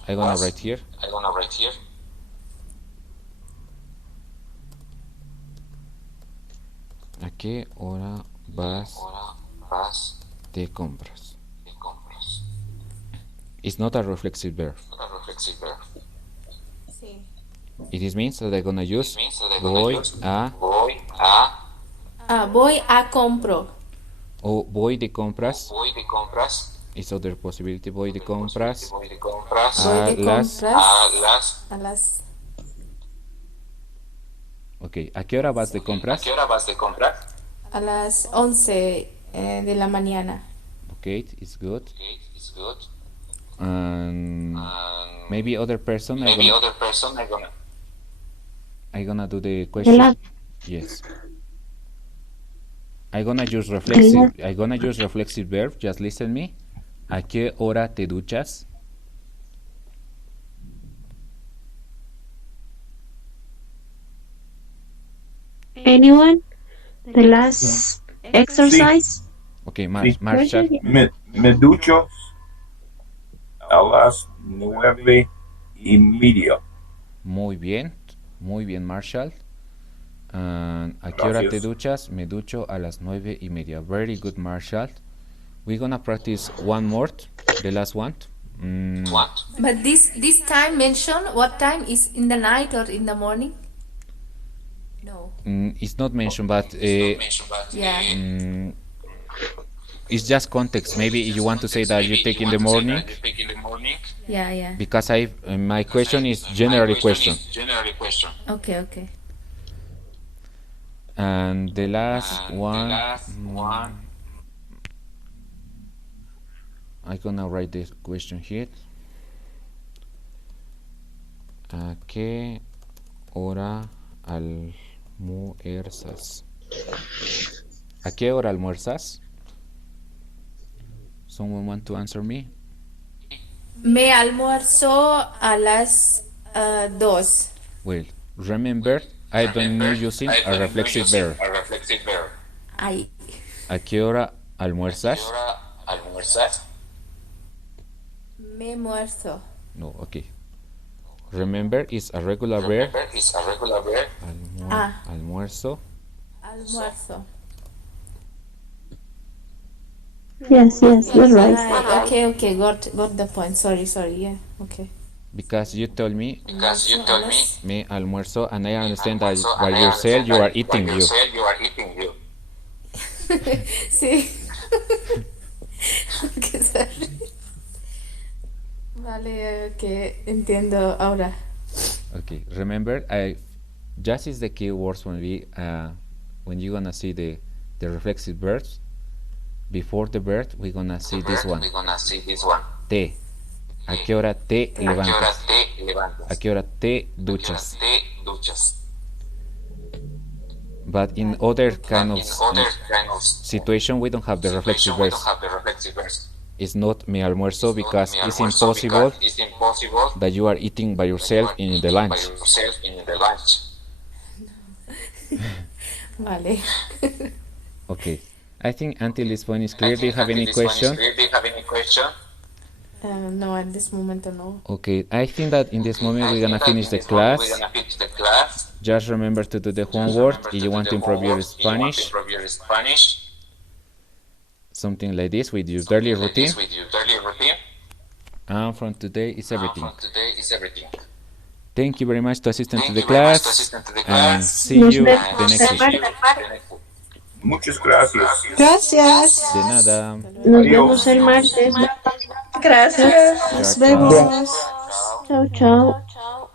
I'm gonna write here. ¿A qué hora vas de compras? It's not a reflexive verb. Sí. It means that I'm gonna use voy a Voy a compro. o voy de compras. It's other possibility. Voy de compras Voy de a las. compras a las. Ok, ¿a qué hora vas de compras? A las 11 de la mañana. Okay, it's good. Maybe other person. I'm gonna do the question. Yes. I'm gonna use reflexive verb. Just listen me. ¿A qué hora te duchas? Anyone? The last exercise? Okay, Sí. Marshall. Me ducho a las 9:30. Muy bien, Marshall. ¿A qué hora te Gracias. duchas? Me ducho a las 9:30. Very good, Marshall. We're gonna practice one more, the last one. But this time mention what time is in the night or in the morning? No. It's not mentioned, but Yeah. it's just context. Maybe you want to say that you take in the morning. Yeah. Because my question is generally question. Okay. And the last one, I'm gonna write this question here. ¿A qué hora almuerzas? ¿A qué hora almuerzas? Someone want to answer me? Me almuerzo a las 2. Well, remember, I don't know using a reflexive verb. Ay. ¿A qué hora almuerzas? Me muerzo. No, okay. Remember is a regular verb. Almuerzo. Almuerzo. Yes, you're right. Okay, got the point. Sorry, yeah, okay. Because you told me Almuerzo. me almuerzo, and I understand that by yourself you are eating you. Sí. Okay, sorry. Vale, okay, entiendo ahora. Okay, remember, just is the key words when you're gonna see the reflexive verbs. Before the verb, we're gonna see this one. Te. ¿A qué hora te levantas? ¿A qué hora te duchas? But in other kind of situation, we don't have the reflexive verbs. It's not me almuerzo because it's impossible that you are eating by yourself in the lunch. Vale. Okay. I think until this point is clear. Do you have any question? No, at this moment, no. Okay, I think that in this moment we're gonna finish the class. Just remember to do the homework if you want to improve your Spanish. Something like this with your daily routine. And from today is everything. Thank you very much to assistant to the class. And see you the next week. Muchas gracias. Gracias. De nada. Nos vemos el martes. Gracias. Nos Chao, chao. vemos. Chao, chao.